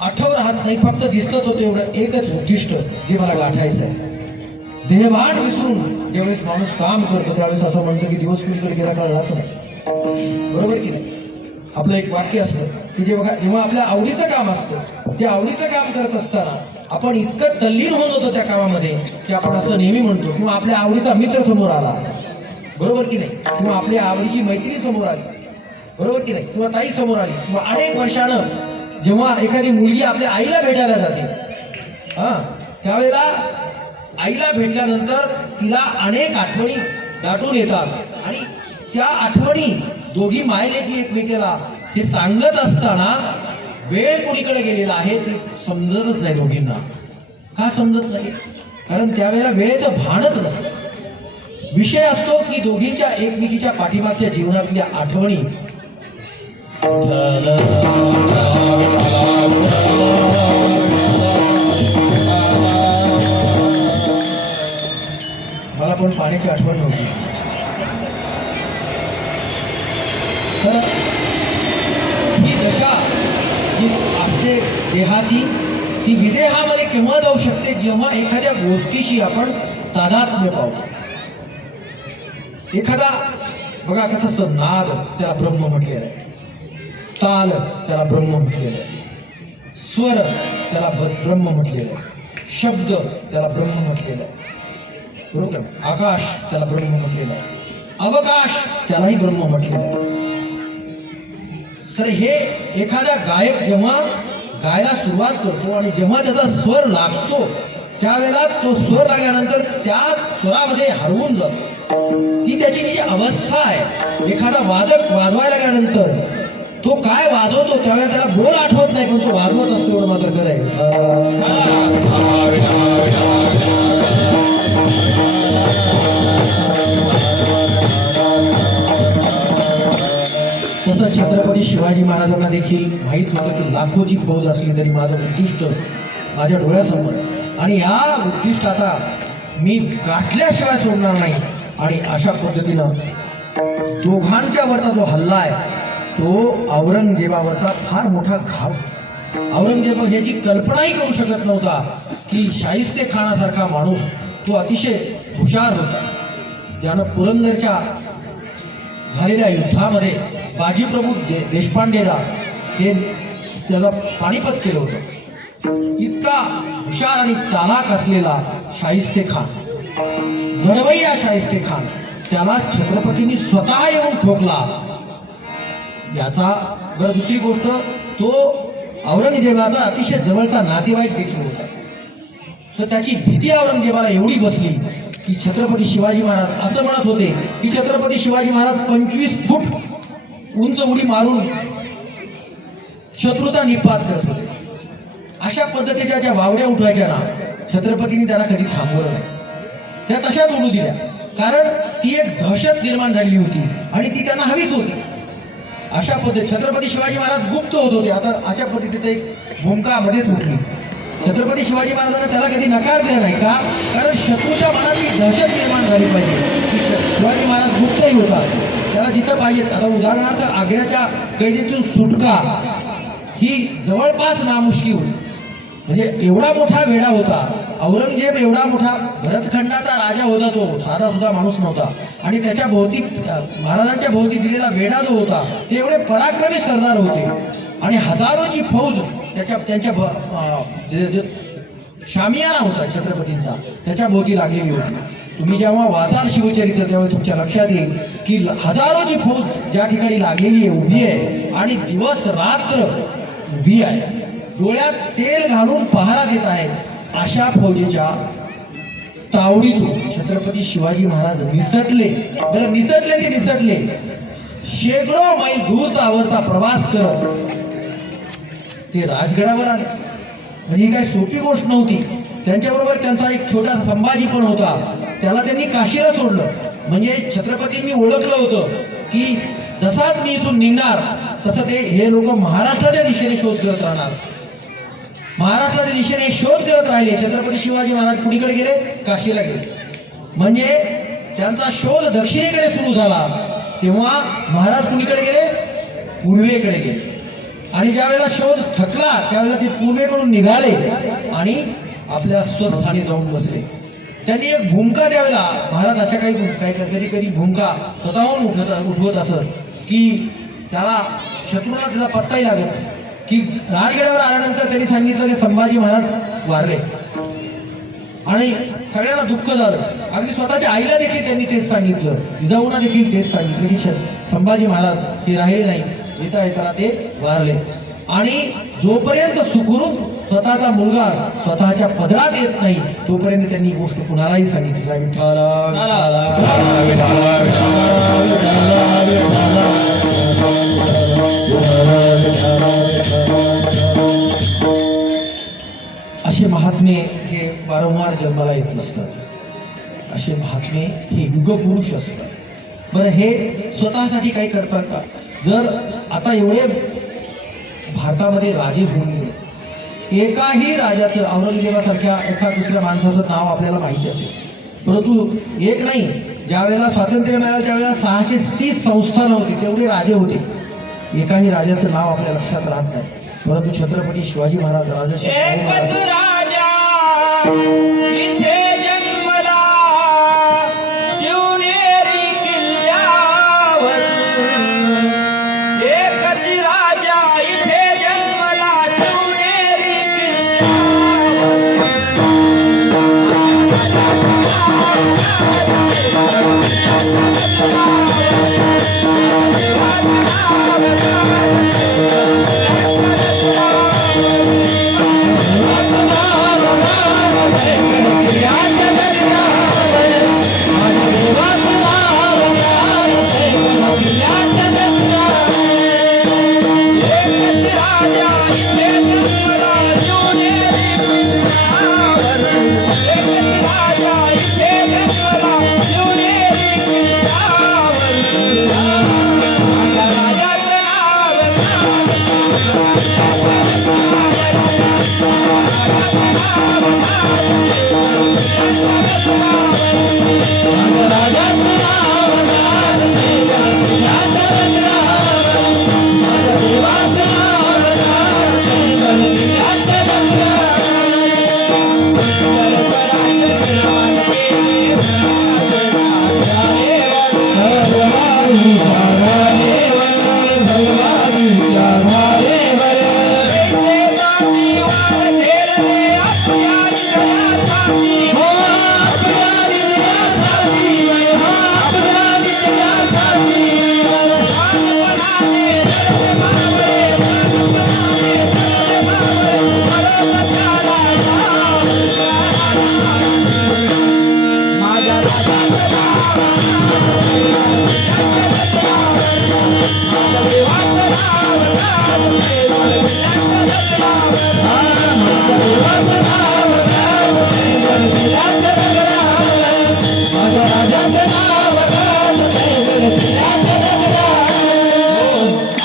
आठव राहत नाही, फक्त दिसतच होतं एवढं एकच उद्दिष्ट जे मला गाठायचं आहे. देहभान विसरून ज्यावेळेस माणूस काम करतो त्यावेळेस असं म्हणतो की दिवस कुणीकडे गेला कळलाच नाही. बरोबर की नाही? आपलं एक वाक्य असतं की जेव्हा आपल्या आवडीचं काम असतं, ते आवडीचं काम करत असताना आपण इतकं तल्लीन होत होतो त्या कामामध्ये की आपण असं नेहमी म्हणतो, किंवा आपल्या आवडीचा मित्र समोर आला, बरोबर की नाही, किंवा आपल्या आवडीची मैत्री समोर आली, बरोबर की नाही, किंवा ताई समोर आली, किंवा अनेक वर्षानं जेव्हा एखादी मुलगी आपल्या आईला भेटायला जाते, त्यावेळेला आईला भेटल्यानंतर तिला अनेक आठवणी दाटून येतात आणि त्या आठवणी दोघी मायलेकी एकमेकाला हे सांगत असताना वेळ कोणीकडे गेलेला आहे ते समजतच नाही दोघींना. का समजत नाही? कारण त्यावेळेला वेळेचं भानच नसतं. विषय असतो की दोघींच्या एकमेकीच्या पाठीमागच्या जीवनातल्या आठवणी मला पण पाण्याची आठवण नव्हती. तर ही दशा जी असते देहाची, ती विदेहामध्ये केव्हा जाऊ शकते? जेव्हा एखाद्या गोष्टीशी आपण तादात्म्य पावतो. एखादा बघा कसं असतं, नाद त्याला ब्रह्म म्हटलेलं आहे, ताल त्याला ब्रह्म म्हटलेलं आहे, स्वर त्याला ब्रह्म म्हटलेलं आहे, शब्द त्याला ब्रह्म म्हटलेलं आहे, बरोबर. आकाश त्याला ब्रह्म म्हटलेलं आहे, अवकाश त्यालाही ब्रह्म म्हटलेलं आहे. तर हे एखादा गायक जेव्हा गायला सुरुवात करतो आणि जेव्हा त्याचा स्वर लागतो त्यावेळेला तो स्वर लागल्यानंतर त्या स्वरामध्ये हरवून जातो. ती त्याची जी अवस्था आहे. एखादा वादक वाजवायला लागल्यानंतर तो काय वाजवतो त्यावेळेला त्याला बोल आठवत नाही, पण तो वाजवत असतो, एवढं मात्र खरं आहे. तसं छत्रपती शिवाजी महाराजांना देखील माहीत होतं की लाखोची फौज असली तरी माझं उद्दिष्ट माझ्या डोळ्यासमोर, आणि या उद्दिष्टाचा मी गाठल्याशिवाय सोडणार नाही. आणि अशा पद्धतीनं दोघांच्या वरचा जो हल्ला आहे तो औरंगजेबावरचा फार मोठा घाव. औरंगजेब ह्याची कल्पनाही करू शकत नव्हता की शाहिस्ते खानासारखा माणूस, तो अतिशय हुशार होता. त्यानं पुरंदरच्या झालेल्या युद्धामध्ये बाजीप्रभू देशपांडेला त्याला पाणीपत केलं होतं. इतका हुशार आणि चालाक असलेला शाहिस्ते खान, जडवैया शाहिस्ते खान, त्याला छत्रपतींनी स्वतः येऊन ठोकला. याचा बरं दुसरी गोष्ट, तो औरंगजेबाचा अतिशय जवळचा नातेवाईक देखील होता. तर त्याची भीती औरंगजेबाला एवढी बसली की छत्रपती शिवाजी महाराज असं म्हणत होते की छत्रपती शिवाजी महाराज 25 फूट उंच उडी मारून शत्रूचा निपात करत होते. अशा पद्धतीच्या ज्या वावड्या उठवायच्या ना, छत्रपतींनी त्यांना कधी थांबवलं नाही. त्या तशाच उडू दिल्या, कारण ती एक दहशत निर्माण झाली होती आणि ती त्यांना हवीच होती. अशा पद्धती छत्रपती शिवाजी महाराज गुप्त होत होते. अशा पद्धतीचं एक भूमिका मध्येच उठली. छत्रपती शिवाजी महाराजांना त्याला कधी नकार दिला नाही. का? कारण शत्रूच्या मनात ती दहशत निर्माण झाली पाहिजे. शिवाजी महाराज गुप्तही होता, त्याला जिथं पाहिजे. आता उदाहरणार्थ आग्र्याच्या कैदीतून सुटका ही जवळपास नामुष्की होती. म्हणजे एवढा मोठा वेढा होता. औरंगजेब एवढा मोठा भरतखंडाचा राजा होता, तो साधा सुद्धा माणूस नव्हता. आणि त्याच्या भोवती महाराजांच्या भोवती दिलेला वेढा जो होता ते एवढे पराक्रमी सरदार होते आणि हजारोची फौज त्यांच्या शामियाना होता छत्रपतींचा, त्याच्या भोवती लागलेली होती. तुम्ही जेव्हा वाचाल शिवचरित्र तेव्हा तुमच्या लक्षात येईल की हजारोची फौज ज्या ठिकाणी लागलेली आहे, उभी आहे आणि दिवस रात्र उभी आहे, डोळ्यात तेल घालून पहारा देत आहे. अशा फौजेच्या तावडीतून छत्रपती शिवाजी महाराज निसटले. बरं, निसटले ते निसटले, शेकडो मैल दूरचा आवरता प्रवास करत ते राजगडावर आले. म्हणजे ही काही सोपी गोष्ट नव्हती. त्यांच्याबरोबर त्यांचा एक छोटा संभाजी पण होता, त्याला त्यांनी काशीला सोडलं. म्हणजे छत्रपतींनी ओळखलं होतं की जसाच मी इथून निघणार तसं ते हे लोक महाराष्ट्राच्या दिशेने शोध करत राहणार. महाराष्ट्राच्या दिशेने शोध करत राहिले. छत्रपती शिवाजी महाराज कुणीकडे गेले? काशीला गेले. म्हणजे त्यांचा शोध दक्षिणेकडे सुरू झाला तेव्हा महाराज कुणीकडे गेले? पूर्वेकडे गेले. आणि ज्या वेळेला शोध थकला त्यावेळेला ते पूर्वेकडून निघाले आणि आपल्या स्वस्थानी जाऊन बसले. त्यांनी एक भूमिका द्यावेला महाराज अशा काही कधी कधी भूमिका स्वतःहून उठवत असत की त्याला शत्रूला त्याचा पत्ताही लागत नसे. की राजगडावर आल्यानंतर त्यांनी सांगितलं की संभाजी महाराज वारले आणि सगळ्यांना दुःख झालं. अगदी स्वतःच्या आईला देखील त्यांनी तेच सांगितलं, जिजाऊंना देखील तेच सांगितलं की संभाजी महाराज हे राहिले नाही, येता येताना ते वारले. आणि जोपर्यंत सुखरूप स्वतःचा मुलगा स्वतःच्या पदरात येत नाही तोपर्यंत त्यांनी ही गोष्ट कुणालाही सांगितली नाही. असे महात्मे हे वारंवार जन्माला येत नसतात. असे महात्मे हे युगपुरुष असतात. बरं, हे स्वतःसाठी काही करतात का? जर आता एवढे भारतामध्ये राजे होऊन गेले, एकाही राजाचं औरंगजेबासारख्या एका दुसऱ्या माणसाचं नाव आपल्याला माहिती असेल, परंतु एक नाही, ज्या वेळेला स्वातंत्र्य मिळालं त्यावेळेला 630 संस्थानं होती, तेवढे राजे होते. एकाही राजाचं नाव आपल्या लक्षात राहत नाही. परंतु छत्रपती शिवाजी महाराज राजा इथे जन्मला शिवनेरी किल्ल्यावर, एकच राजा इथे जन्मला शिवनेरी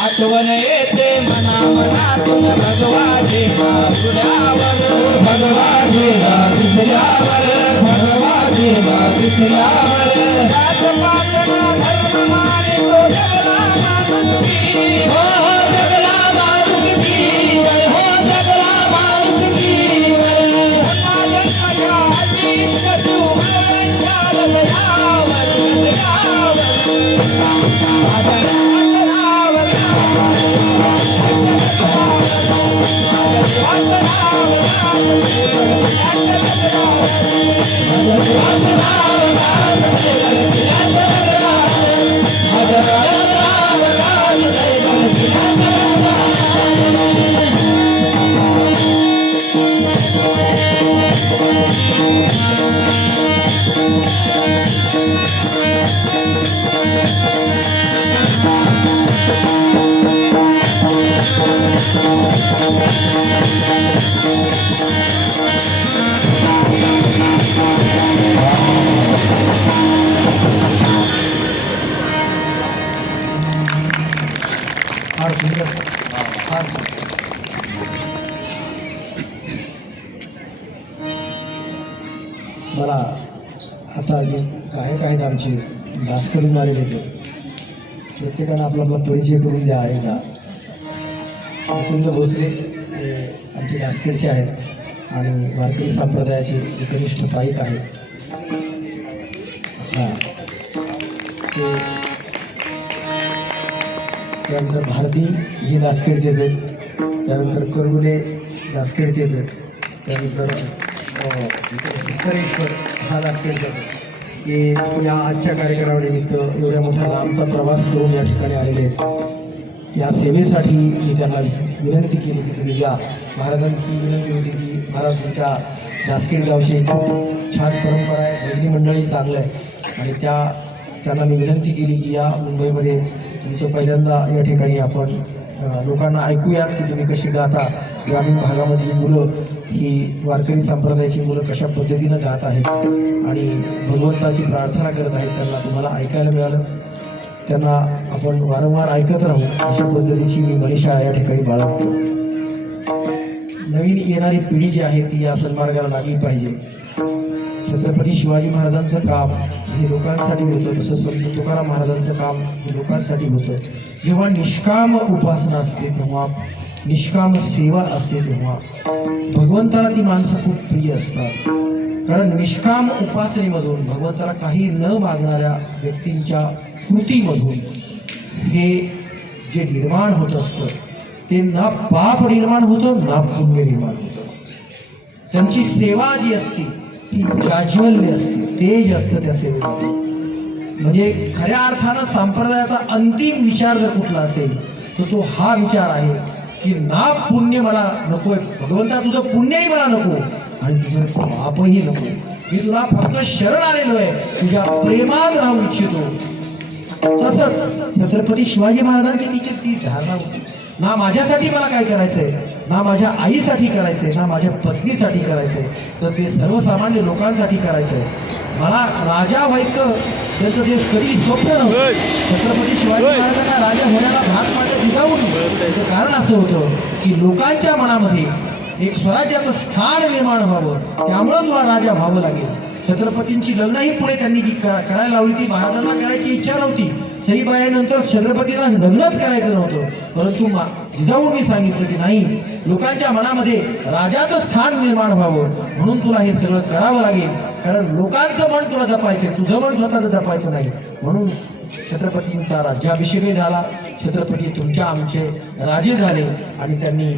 आठवण येते मना मनातून भगवाचे बाबुड्यावर, भगवाचे बाबुड्यावर, भगवाचे बाबुड्यावर. धर्म मानितो जगला माणुसकी, हो जगला माणुसकीवर, हो जगला माणुसकीवर. माझ्या अजीत कटू मरणाच्या रगड्यावर, मला आता जे गायक आहेत आमचे दास करून आलेले ते प्रत्येकानं आपला आपला परिचय करून द्या एकदा. मुकुंद भोसले हे आमचे नाशिकचे आहेत आणि वारकरी संप्रदायाचे एकनिष्ठ पाईक आहेत. हां ते त्यानंतर भारती ही नाशिकचेच आहेत. त्यानंतर करडुले नाशिकचेच आहेत. त्यानंतर उत्तरेश्वर हा नाशिकचा की या आजच्या कार्यक्रमानिमित्त एवढ्या मोठ्या लांबचा प्रवास करून या ठिकाणी आलेले आहेत. या सेवेसाठी मी त्यांना विनंती केली की तुम्ही या. महाराजांची विनंती होती की महाराज तुमच्या नाशिक गावची खूप छान परंपरा आहे, भजनी मंडळी चांगलं आहे आणि त्यांना मी विनंती केली की या मुंबईमध्ये तुमचं पहिल्यांदा या ठिकाणी आपण लोकांना ऐकूयात की तुम्ही कशी गाता. ग्रामीण भागामधली मुलं ही वारकरी संप्रदायाची मुलं कशा पद्धतीनं गात आहेत आणि भगवंताची प्रार्थना करत आहेत, त्यांना तुम्हाला ऐकायला मिळालं. त्यांना आपण वारंवार ऐकत राहू अशा पद्धतीची मी मनीषा या ठिकाणी बाळगतो. नवीन येणारी पिढी जी आहे ती या सन्मार्गाला लागली पाहिजे. छत्रपती शिवाजी महाराजांचं काम हे लोकांसाठी होतं, तसं संत तुकाराम महाराजांचं काम हे लोकांसाठी होतं. जेव्हा निष्काम उपासना असते तेव्हा, निष्काम सेवा असते तेव्हा भगवंताला ती माणसं खूप प्रिय असतात. कारण निष्काम उपासनेमधून भगवंताला काही न मागणाऱ्या व्यक्तींच्या कृतीमधून हे जे निर्माण होत असतं ते ना पाप निर्माण होतं ना पुण्य निर्माण होतं. त्यांची सेवा जी असते ती जाज्वल्य असते, तेज असतं त्या सेवेमध्ये. म्हणजे खऱ्या अर्थानं संप्रदायाचा अंतिम विचार जर कुठला असेल तर तो हा विचार आहे की ना पुण्य मला नकोय भगवंता, तुझं पुण्यही मला नको आणि तुझं पापही नको. मी तुला फक्त शरण आलेलो आहे, तुझ्या प्रेमात राहू इच्छितो. तसंच छत्रपती शिवाजी महाराजांची तिची ती धारणा होती. ना माझ्यासाठी मला काय करायचंय, ना माझ्या आईसाठी करायचंय, ना माझ्या पत्नीसाठी करायचंय, तर ते सर्वसामान्य लोकांसाठी करायचंय. मला राजा व्हायचं त्यांचं जे कधी स्वप्न नव्हतं. छत्रपती शिवाजी महाराजांना राजा होण्याला भाग माझ्या जिजाऊन. त्याचं कारण असं होतं की लोकांच्या मनामध्ये एक स्वराज्याचं स्थान निर्माण व्हावं, त्यामुळं तुला राजा व्हावं लागेल. छत्रपतींची लग्नही पुढे त्यांनी जी करायला लावली ती महाराजांना करायची इच्छा नव्हती. सईबाईनंतर छत्रपतीला लग्नच करायचं नव्हतं, परंतु जिजाऊंनी सांगितलं की नाही, लोकांच्या मनामध्ये राजाचं स्थान निर्माण व्हावं म्हणून तुला हे सगळं करावं लागेल. कारण लोकांचं मन तुला जपायचं, तुझं मन स्वतःचं जपायचं नाही. म्हणून छत्रपतींचा राज्याभिषेकही झाला. छत्रपती तुमच्या आमचे राजे झाले आणि त्यांनी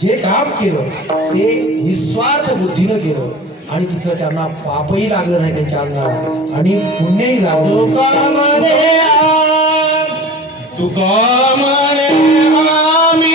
जे काम केलं ते निस्वार्थ बुद्धीनं केलं आणि तिथं त्यांना पापही लागलं नाही त्यांच्या अंगाला आणि पुण्यही लागलं. तुका म्हणे आम्ही